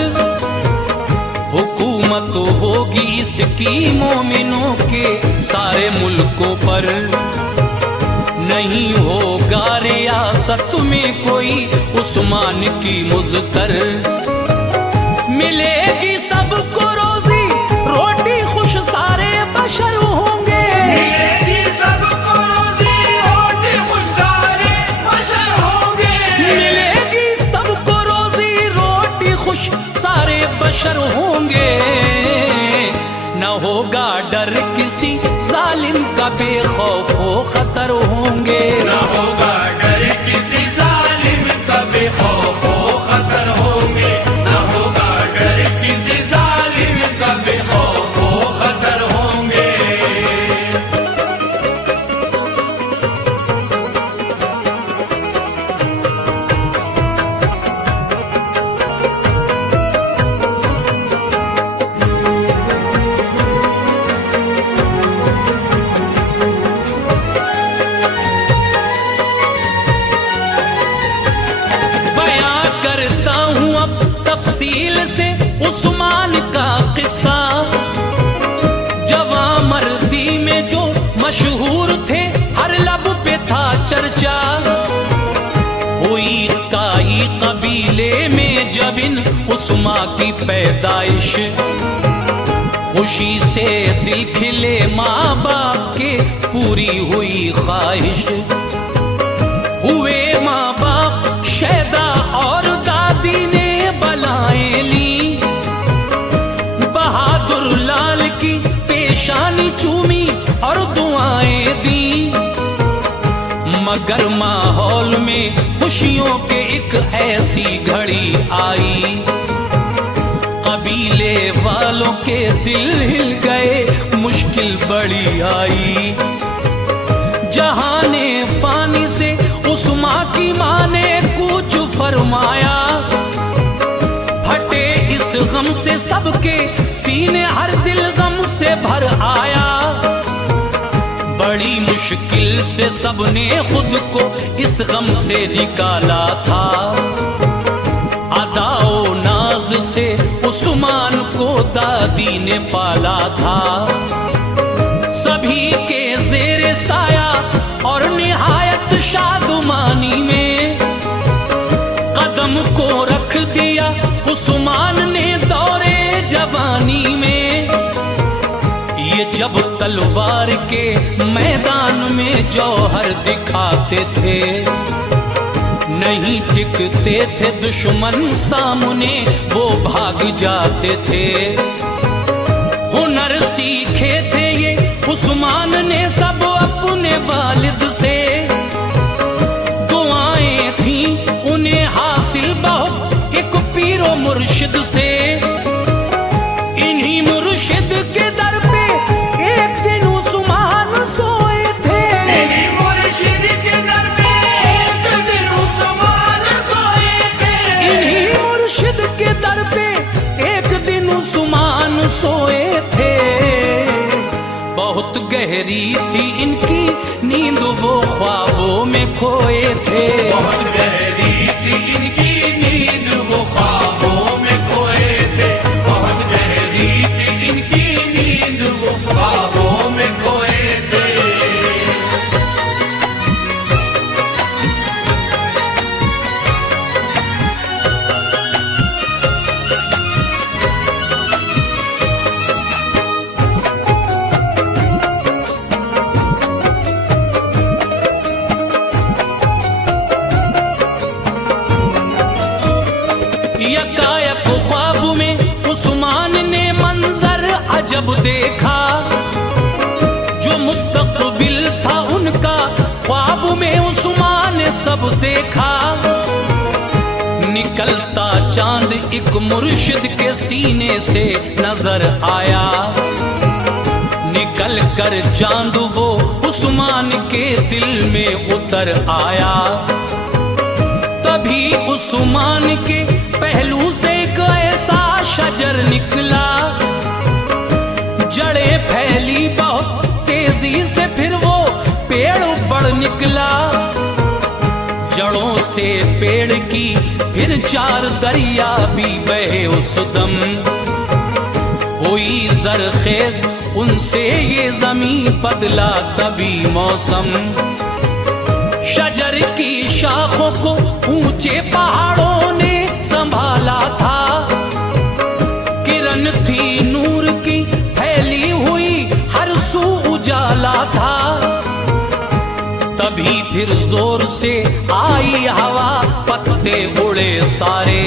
हुकूमत होगी इसकी मोमिनों के सारे मुल्कों पर, नहीं होगा रियासत में कोई उस्मान की मुज़्कर। मिलेगी सबको रोजी रोटी खुश सारे बशर होंगे, मिलेगी सबको रोजी रोटी खुश सारे बशर होंगे, मिलेगी सबको रोजी रोटी खुश सारे बशर होंगे। न होगा डर किसी जालिम का बेखौफ खतर होंगे, न होगा डर किसी जालिम का बेखौफ खतर होंगे, न होगा डर किसी जालिम का बेखौफ खतर होंगे। तफसील से उस्मान का किस्सा, जवां मर्दी में जो मशहूर थे हर लब पे था चर्चा। हुई काई कबीले में जब इन उस्मा की पैदाइश, खुशी से दिल खिले माँ बाप के पूरी हुई ख्वाहिश। हुए माँ बाप शैदा और दादी ने बलाएं ली, बहादुर लाल की पेशानी चूमी और दुआएं दी। मगर माहौल में खुशियों के एक ऐसी घड़ी आई, कबीले वालों के दिल हिल गए, मुश्किल बड़ी आई। जहाने फानी से उस्मा की माँ ने फरमाया, फटे इस गम से सबके सीने, हर दिल गम से भर आया। बड़ी मुश्किल से सबने खुद को इस गम से निकाला था। अदाओ नाज से उस्मान को दादी ने पाला था। सभी के ज़ेरे साया और निहायत शादुमानी में कदम को रख दिया उस्मान ने दौरे जवानी में। ये जब तलवार के मैदान में जौहर दिखाते थे, नहीं टिकते थे दुश्मन सामने, वो भाग जाते थे। हुनर सीखे थे ये उस्मान ने सब अपने वालिद से, दुआएं थी उन्हें हासिल बहुत एक पीरो मुर्शिद से। इन्हीं मुर्शिद के दर पे एक दिन उस्मान सोए थे। इन्हीं मुर्शिद के दर पे एक दिन उस्मान सोए थे। इन्हीं मुर्शिद के दर पे एक दिन उस्मान सोए थे। बहुत गहरी थी इनकी नींद, वो ख्वाबों में खोए थे। बहुत गहरी थी इनकी नींद, वो ख्वाबों में खोए थे। बहुत गहरी थी इनकी नींद, वो ख्वाबों में खोए थे। यकायक ख्वाब में उस्मान ने मंजर अजब देखा। जो मुस्तकबिल था उनका ख्वाब में उस्मान ने सब देखा। निकलता चांद एक मुर्शिद के सीने से नजर आया। निकल कर चांद वो उस्मान के दिल में उतर आया। तभी उस्मान के पहलू से एक ऐसा शजर निकला, जड़ें फैली बहुत तेजी से, फिर वो पेड़ बढ़ निकला। जड़ों से पेड़ की फिर 4 दरिया भी बहे उस दम। हुई जरखेज उनसे ये जमीन, बदला तभी मौसम। शजर की शाखों को ऊंचे पहाड़ों ने संभाला था। किरण थी नूर की फैली हुई, हर सू उजाला था। तभी फिर जोर से आई हवा, पत्ते उड़े सारे।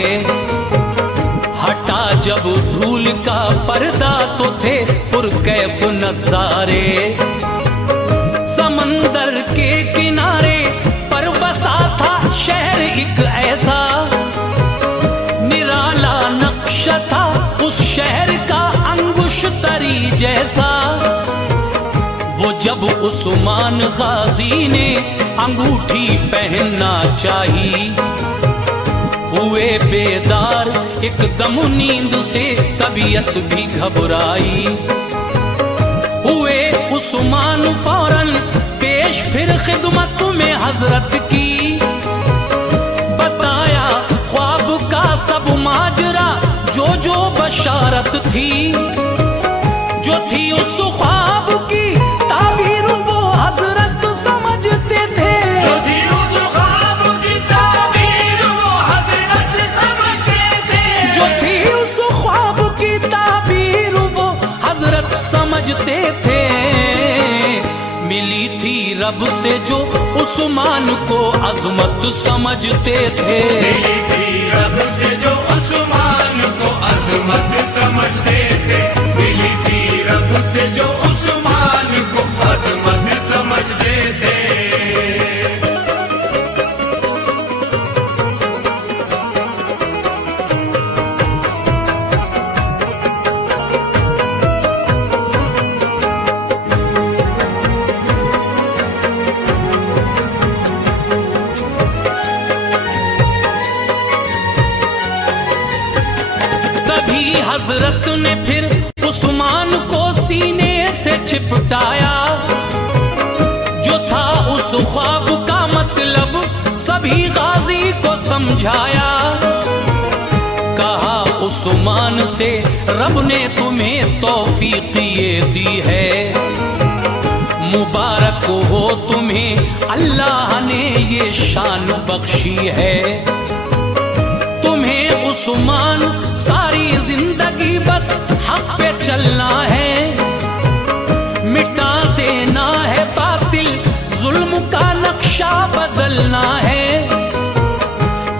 हटा जब धूल का पर्दा तो थे पुरकैफ नजारे। समंदर के किनारे पर बसा था शहर एक ऐसा, निराला नक्शा था उस शहर का अंगुश तरी जैसा। वो जब उस्मान गाजी ने अंगूठी पहनना चाही, हुए बेदार एकदम नींद से, तबीयत भी घबराई। हुए उस्मान फौरन पेश फिर खिदमत में हजरत की। बताया ख्वाब का सब माजरा, जो जो बशारत थी। जो थी उस ख्वाब की ताबीर, वो हजरत समझते थे। जो थी उस ख्वाब की ताबीर, वो हजरत समझते थे। जो थी उस ख्वाब की ताबीर, वो हजरत समझते थे। मिली थी रब से जो उस्मान को अजमत समझते थे। मिली थी रब से जो उस्मान को अजमत समझते थे। मिली थी रब से जो उस्मान को अजमत समझते थे। हजरत ने फिर उस्मान को सीने से चिपटाया, जो था उस ख्वाब का मतलब सभी गाजी को समझाया। कहा उस्मान से रब ने तुम्हें तौफीक ये दी है, मुबारक हो तुम्हें अल्लाह ने ये शान बख्शी है। तुम्हें उस्मान सारी जिंदगी बस हक पे चलना है, मिटा देना है बातिल, जुल्म का नक्शा बदलना है।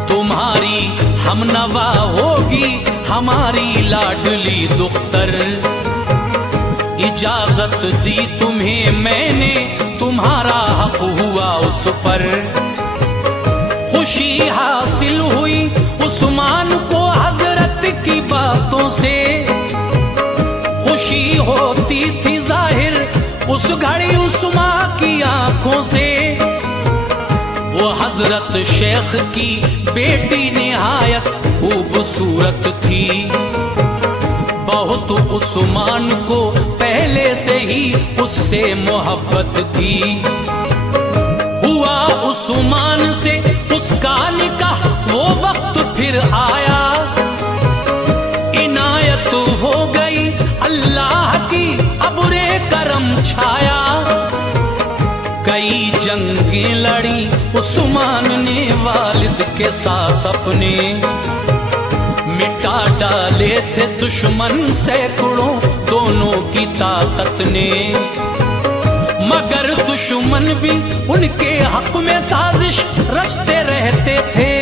तुम्हारी हमनवा होगी हमारी लाडली दुख्तर, इजाजत दी तुम्हें मैंने, तुम्हारा हक हुआ उस पर। खुशी हासिल हुई उस्मान को हजरत की बातों से, खुशी होती थी जाहिर उस घड़ी उस्मान की आंखों से। वो हजरत शेख की बेटी निहायत खूबसूरत थी, बहुत उस्मान को पहले से ही उससे मोहब्बत थी। हुआ उस्मान से उसका निकाह, वो वक्त फिर आया, इनायत हो गई अल्लाह की, अबुरे करम छाया। कई जंगें लड़ी उस्मान ने वालिद के साथ अपने, मिटा डाले थे दुश्मन सैकड़ों दोनों की ताकत ने। मगर दुश्मन भी उनके हक में साजिश रचते रहते थे,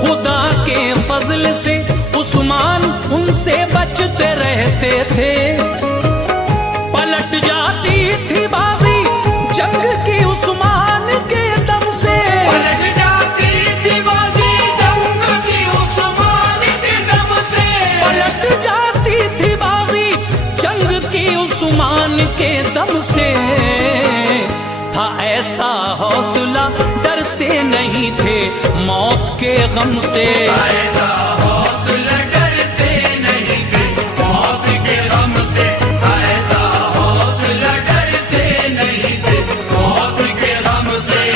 खुदा के फजल से उस्मान उनसे बचते रहते थे। पलट जाती थी बाजी जंग की उस्मान के दम से, पलट जाती थी बाजी जंग की उस्मान के दम से, पलट जाती थी बाजी जंग की उस्मान के दम से। था ऐसा हौसला डरते नहीं थे मौत के गम से, ऐसा हौसला डरते नहीं थे मौत के गम से, ऐसा हौसला डरते नहीं थे मौत के गम से।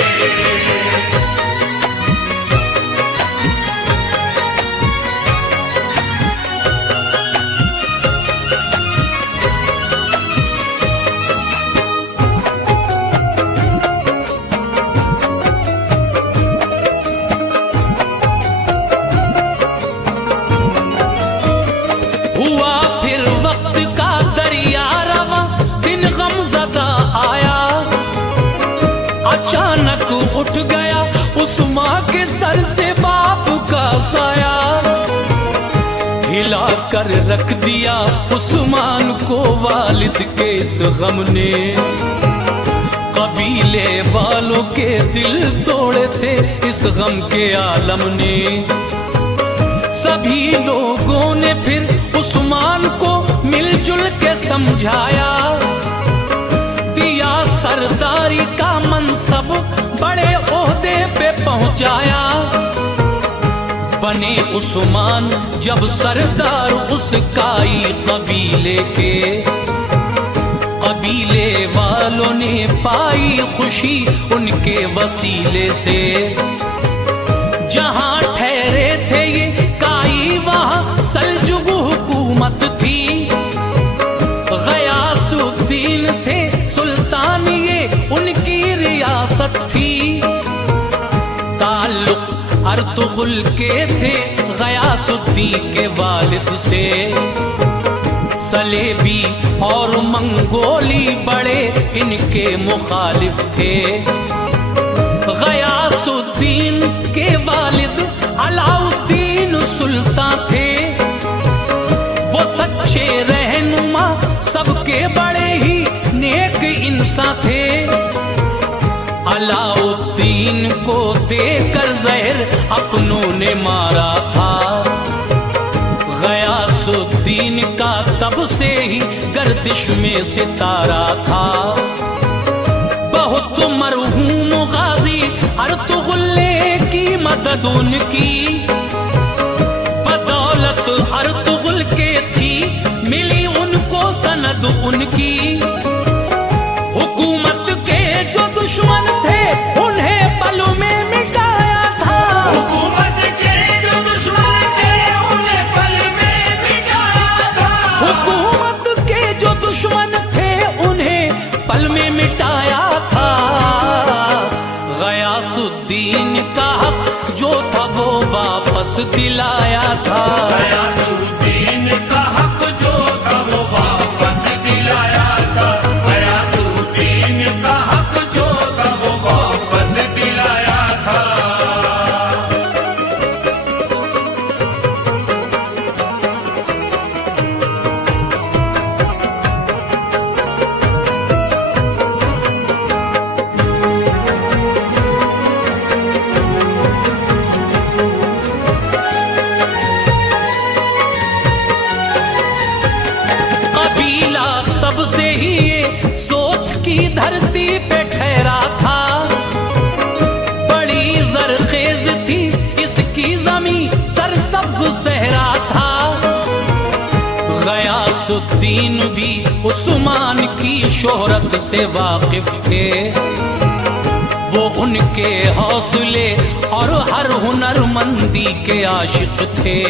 हुआ फिर वक्त का दरिया रवा, दिन गमज़दा आया, अचानक उठ गया उस माँ के सर से बाप का साया। हिला कर रख दिया उस्मान को वालिद के इस गम ने, कबीले वालों के दिल तोड़े थे इस गम के आलम ने। सभी लोगों ने फिर उस्मान को मिलजुल के समझाया, दिया सरदारी का मनसब बड़े ओहदे पे पहुंचाया। बने उस्मान जब सरदार उस काई कबीले के, कबीले वालों ने पाई खुशी उनके वसीले से। जहां ठहरे थे ये काई वहां सल्जुग हुकूमत थी, गयासुद्दीन थे सुल्तान ये उनकी रियासत थी। ताल्लुक अर्तुगरुल के थे गयासुद्दीन के वालिद से, सलेबी और मंगोली बड़े इनके मुखालिफ थे। गयासुद्दीन के वालिद अलाउद्दीन सुल्तान थे, वो सच्चे रहनुमा सबके बड़े ही नेक इंसान थे। अलाउद्दीन को देकर जहर अपनों ने मारा था, गयासुद्दीन का तब से ही गर्दिश में सितारा था। बहुत मरहूम गाजी अर्तुगरुल की मदद उनकी, बदौलत अर्तुगरुल सल्तनत उनकी, हुकूमत के जो दुश्मन थे उन्हें पलों में मिटाया था। हुकूमत के जो दुश्मन थे उन्हें पल में मिटाया था। हुकूमत के जो दुश्मन थे उन्हें पल में मिटाया था। गयासुद्दीन का हक जो था वो वापस दिलाया था। गयासुद्दीन का हक जो था वो वापस दिलाया था। गयासुद्दीन का हक जो था वो वापस दिलाया था। कबीला तब से ही ये सोच की धरती पे ठहरा था। बड़ी जरखेज थी इसकी जमीन, सरसब्ज सहरा था। गयासुद्दीन भी उस्मान की शोहरत से वाकिफ थे। वो उनके हौसले और हर हुनरमंदी के आशिक थे।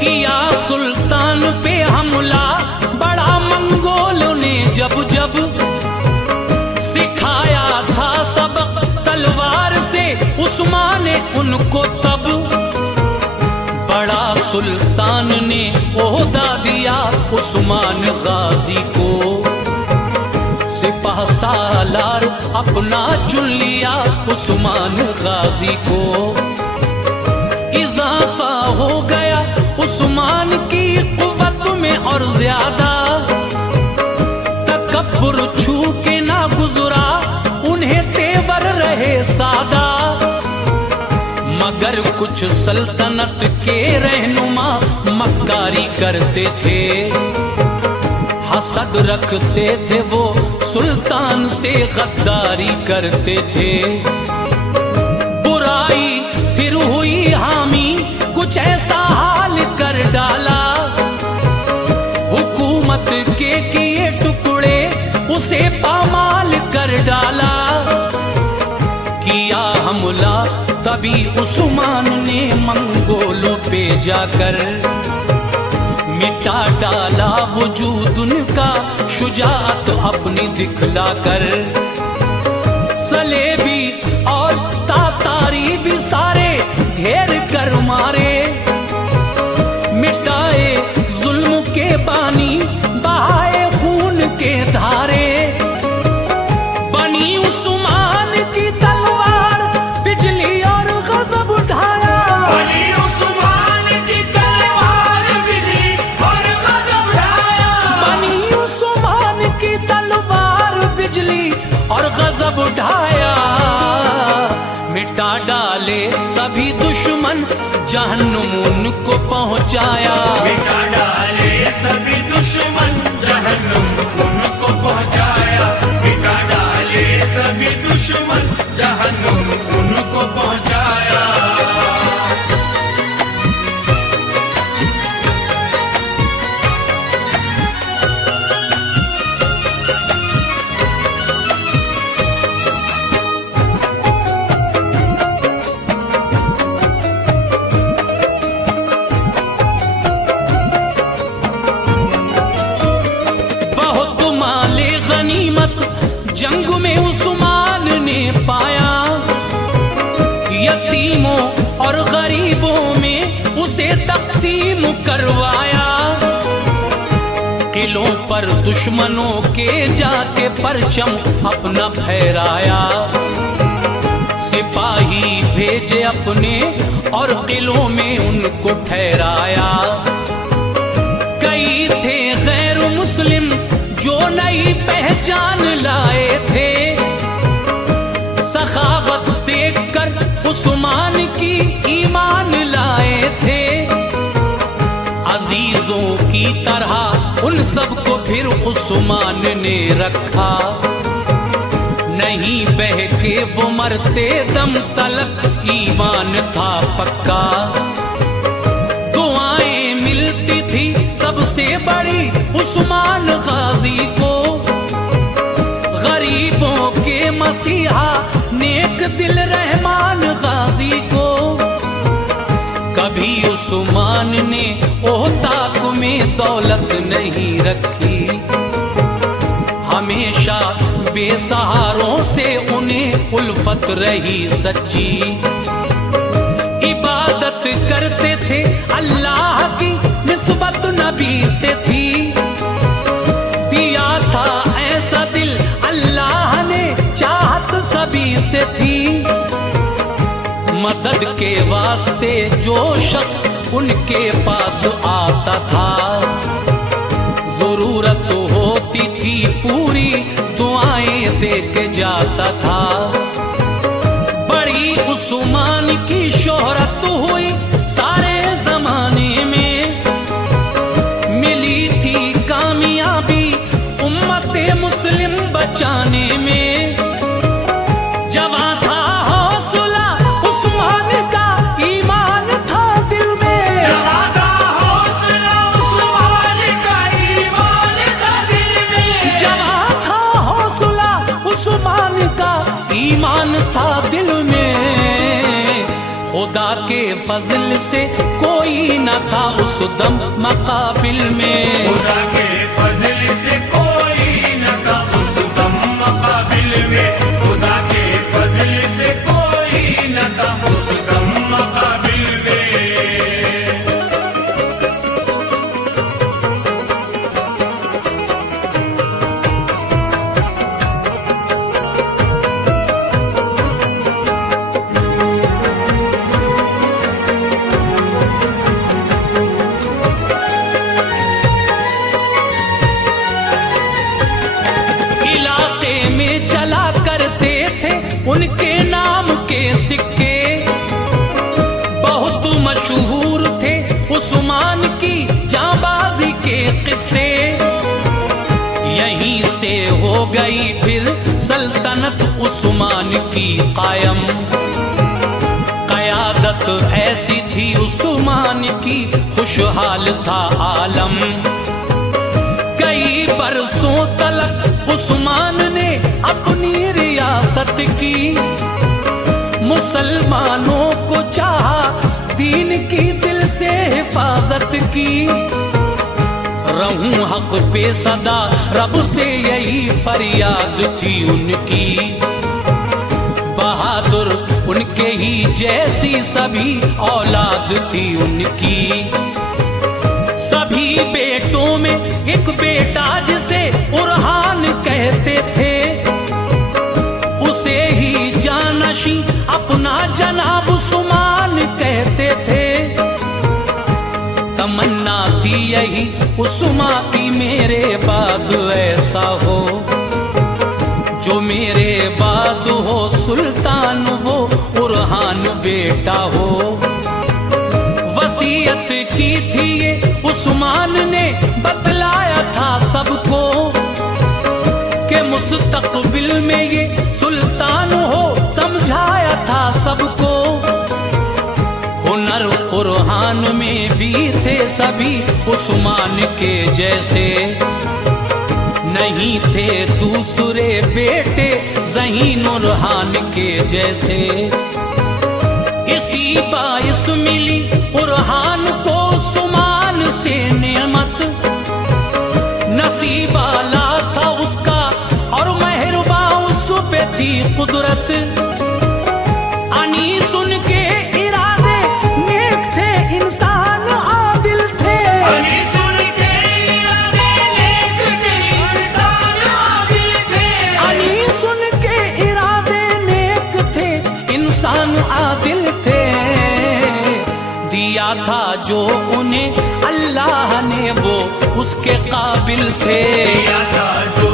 किया सुल्तान पे हमला बड़ा मंगोलों ने जब जब, सिखाया था सबक तलवार से उस्मान ने उनको तब। बड़ा सुल्तान ने ओहदा दिया उस्मान गाजी को, सिपाह सालार अपना चुन लिया उस्मान गाजी को। इजाफा हो गया उस्मान की कुव्वत में और ज्यादा, तकब्बुर छू के ना गुजरा उन्हें तेवर रहे सादा। मगर कुछ सल्तनत के रहनुमा मक्कारी करते थे, हसद रखते थे वो सुल्तान से गद्दारी करते थे। बुराई फिर हुई हामी, कुछ ऐसा हाल कर डाला, हुकूमत के किए टुकड़े उसे पामाल कर डाला। किया हमला तभी उस्मान ने मंगोलों पे जाकर, मिटा डाला वजूद उनका शुजाअत अपनी दिखलाकर। सलेबी और तातारी भी सारे घेर कर मारे, मिटाए जुल्म के पानी बहाए खून के धारे। बनी उस्मान की तलवार बिजली और गजब उठाया। बनी उस्मान की तलवार बिजली और गजब उठाया। बनी उस्मान की तलवार बिजली और गजब उठाया। मिटा डाले सभी दुश्मन जहन्नुम उनको पहुंचाया। मिटा डाले सभी दुश्मन जहन्नुम उनको पहुंचाया। मिटा डाले सभी दुश्मन जहन्नुम उनको पहुंचाया। जंग में उस्मान ने पाया, यतीमों और गरीबों में उसे तकसीम करवाया। किलों पर दुश्मनों के जाके परचम अपना फहराया। सिपाही भेजे अपने और किलों में उनको ठहराया। कई थे गैर मुस्लिम जो नई पहचान लाए थे, सखावत देखकर उस्मान की ईमान लाए थे। अजीजों की तरह उन सबको फिर उस्मान ने रखा। नहीं बहके वो मरते दम तलक ईमान था पक्का। दुआएं मिलती थी सब सबसे बड़ी उस्मान गाजी को, गरीबों के मसीहा नेक दिल रहमान गाजी को। कभी उस्मान ने ओहताक में दौलत नहीं रखी, हमेशा बेसहारों से उन्हें उल्फत रही सच्ची। इबादत करते थे अल्लाह की, निस्बत नबी से थी। दिया था ऐसा दिल अल्लाह ने, चाहत सभी से थी। मदद के वास्ते जो शख्स उनके पास आता था, जरूरत होती थी पूरी दुआएं दे के जाता था। बड़ी उस्मान की शोहरत हुई सारे जमाने में, मिली थी कामयाबी उम्मते मुस्लिम बचाने में। जवां था हौसला उस्मान का, ईमान था दिल में। जवां था हौसला उस्मान का, ईमान था दिल में। जवां था हौसला उस्मान का, ईमान था दिल में। खुदा के फजल से कोई न था उस दम मकाबिल में। खुदा के फजल से कोई न था उस दम मकाबिल में। खुदा के फजल से कोई न था उस दम मकाबिल में। इलाके में चला करते थे उनके नाम के सिक्के, बहुत मशहूर थे उस्मान की जांबाजी के किस्से। यहीं से हो गई फिर सल्तनत उस्मान की कायम। कयादत ऐसी थी उस्मान की, खुशहाल था आलम। कई बरसों तलक उस्मान ने अपनी रियासत की, मुसलमानों को चाहा दीन की दिल से हिफाजत की। रहूं हक पे सदा रब से यही फरियाद थी उनकी। बहादुर उनके ही जैसी सभी औलाद थी उनकी। सभी बेटों में एक बेटा जिसे उरहान कहते थे, उसे ही जानशी अपना जनाब उस्मान कहते थे। तमन्ना थी यही उस्मान की मेरे बाद ऐसा हो, जो मेरे बाद हो सुल्तान वो उरहान बेटा हो। वसीयत की थी ये उस्मान ने, बतलाया था सबको कि मुस्तकबिल में ये सुल्तान हो, समझाया था सबको। हुनर उरहान में भी थे सभी उस्मान के जैसे, नहीं थे दूसरे बेटे ज़हीन उरहान के जैसे। इसी बाइस मिली उरहान को उस्मान से नेमत, नसीबाला था उसका और मेहरबा उस पे थी कुदरत। अनीस उनके इरादे नेक थे, इंसान आदिल थे। अनीस उनके इरादे नेक थे, इंसान आदिल थे। अनीस उनके इरादे नेक थे, इंसान आदिल थे। दिया था जो उन्हें अल्लाह ने वो उसके काबिल थे। दिया था जो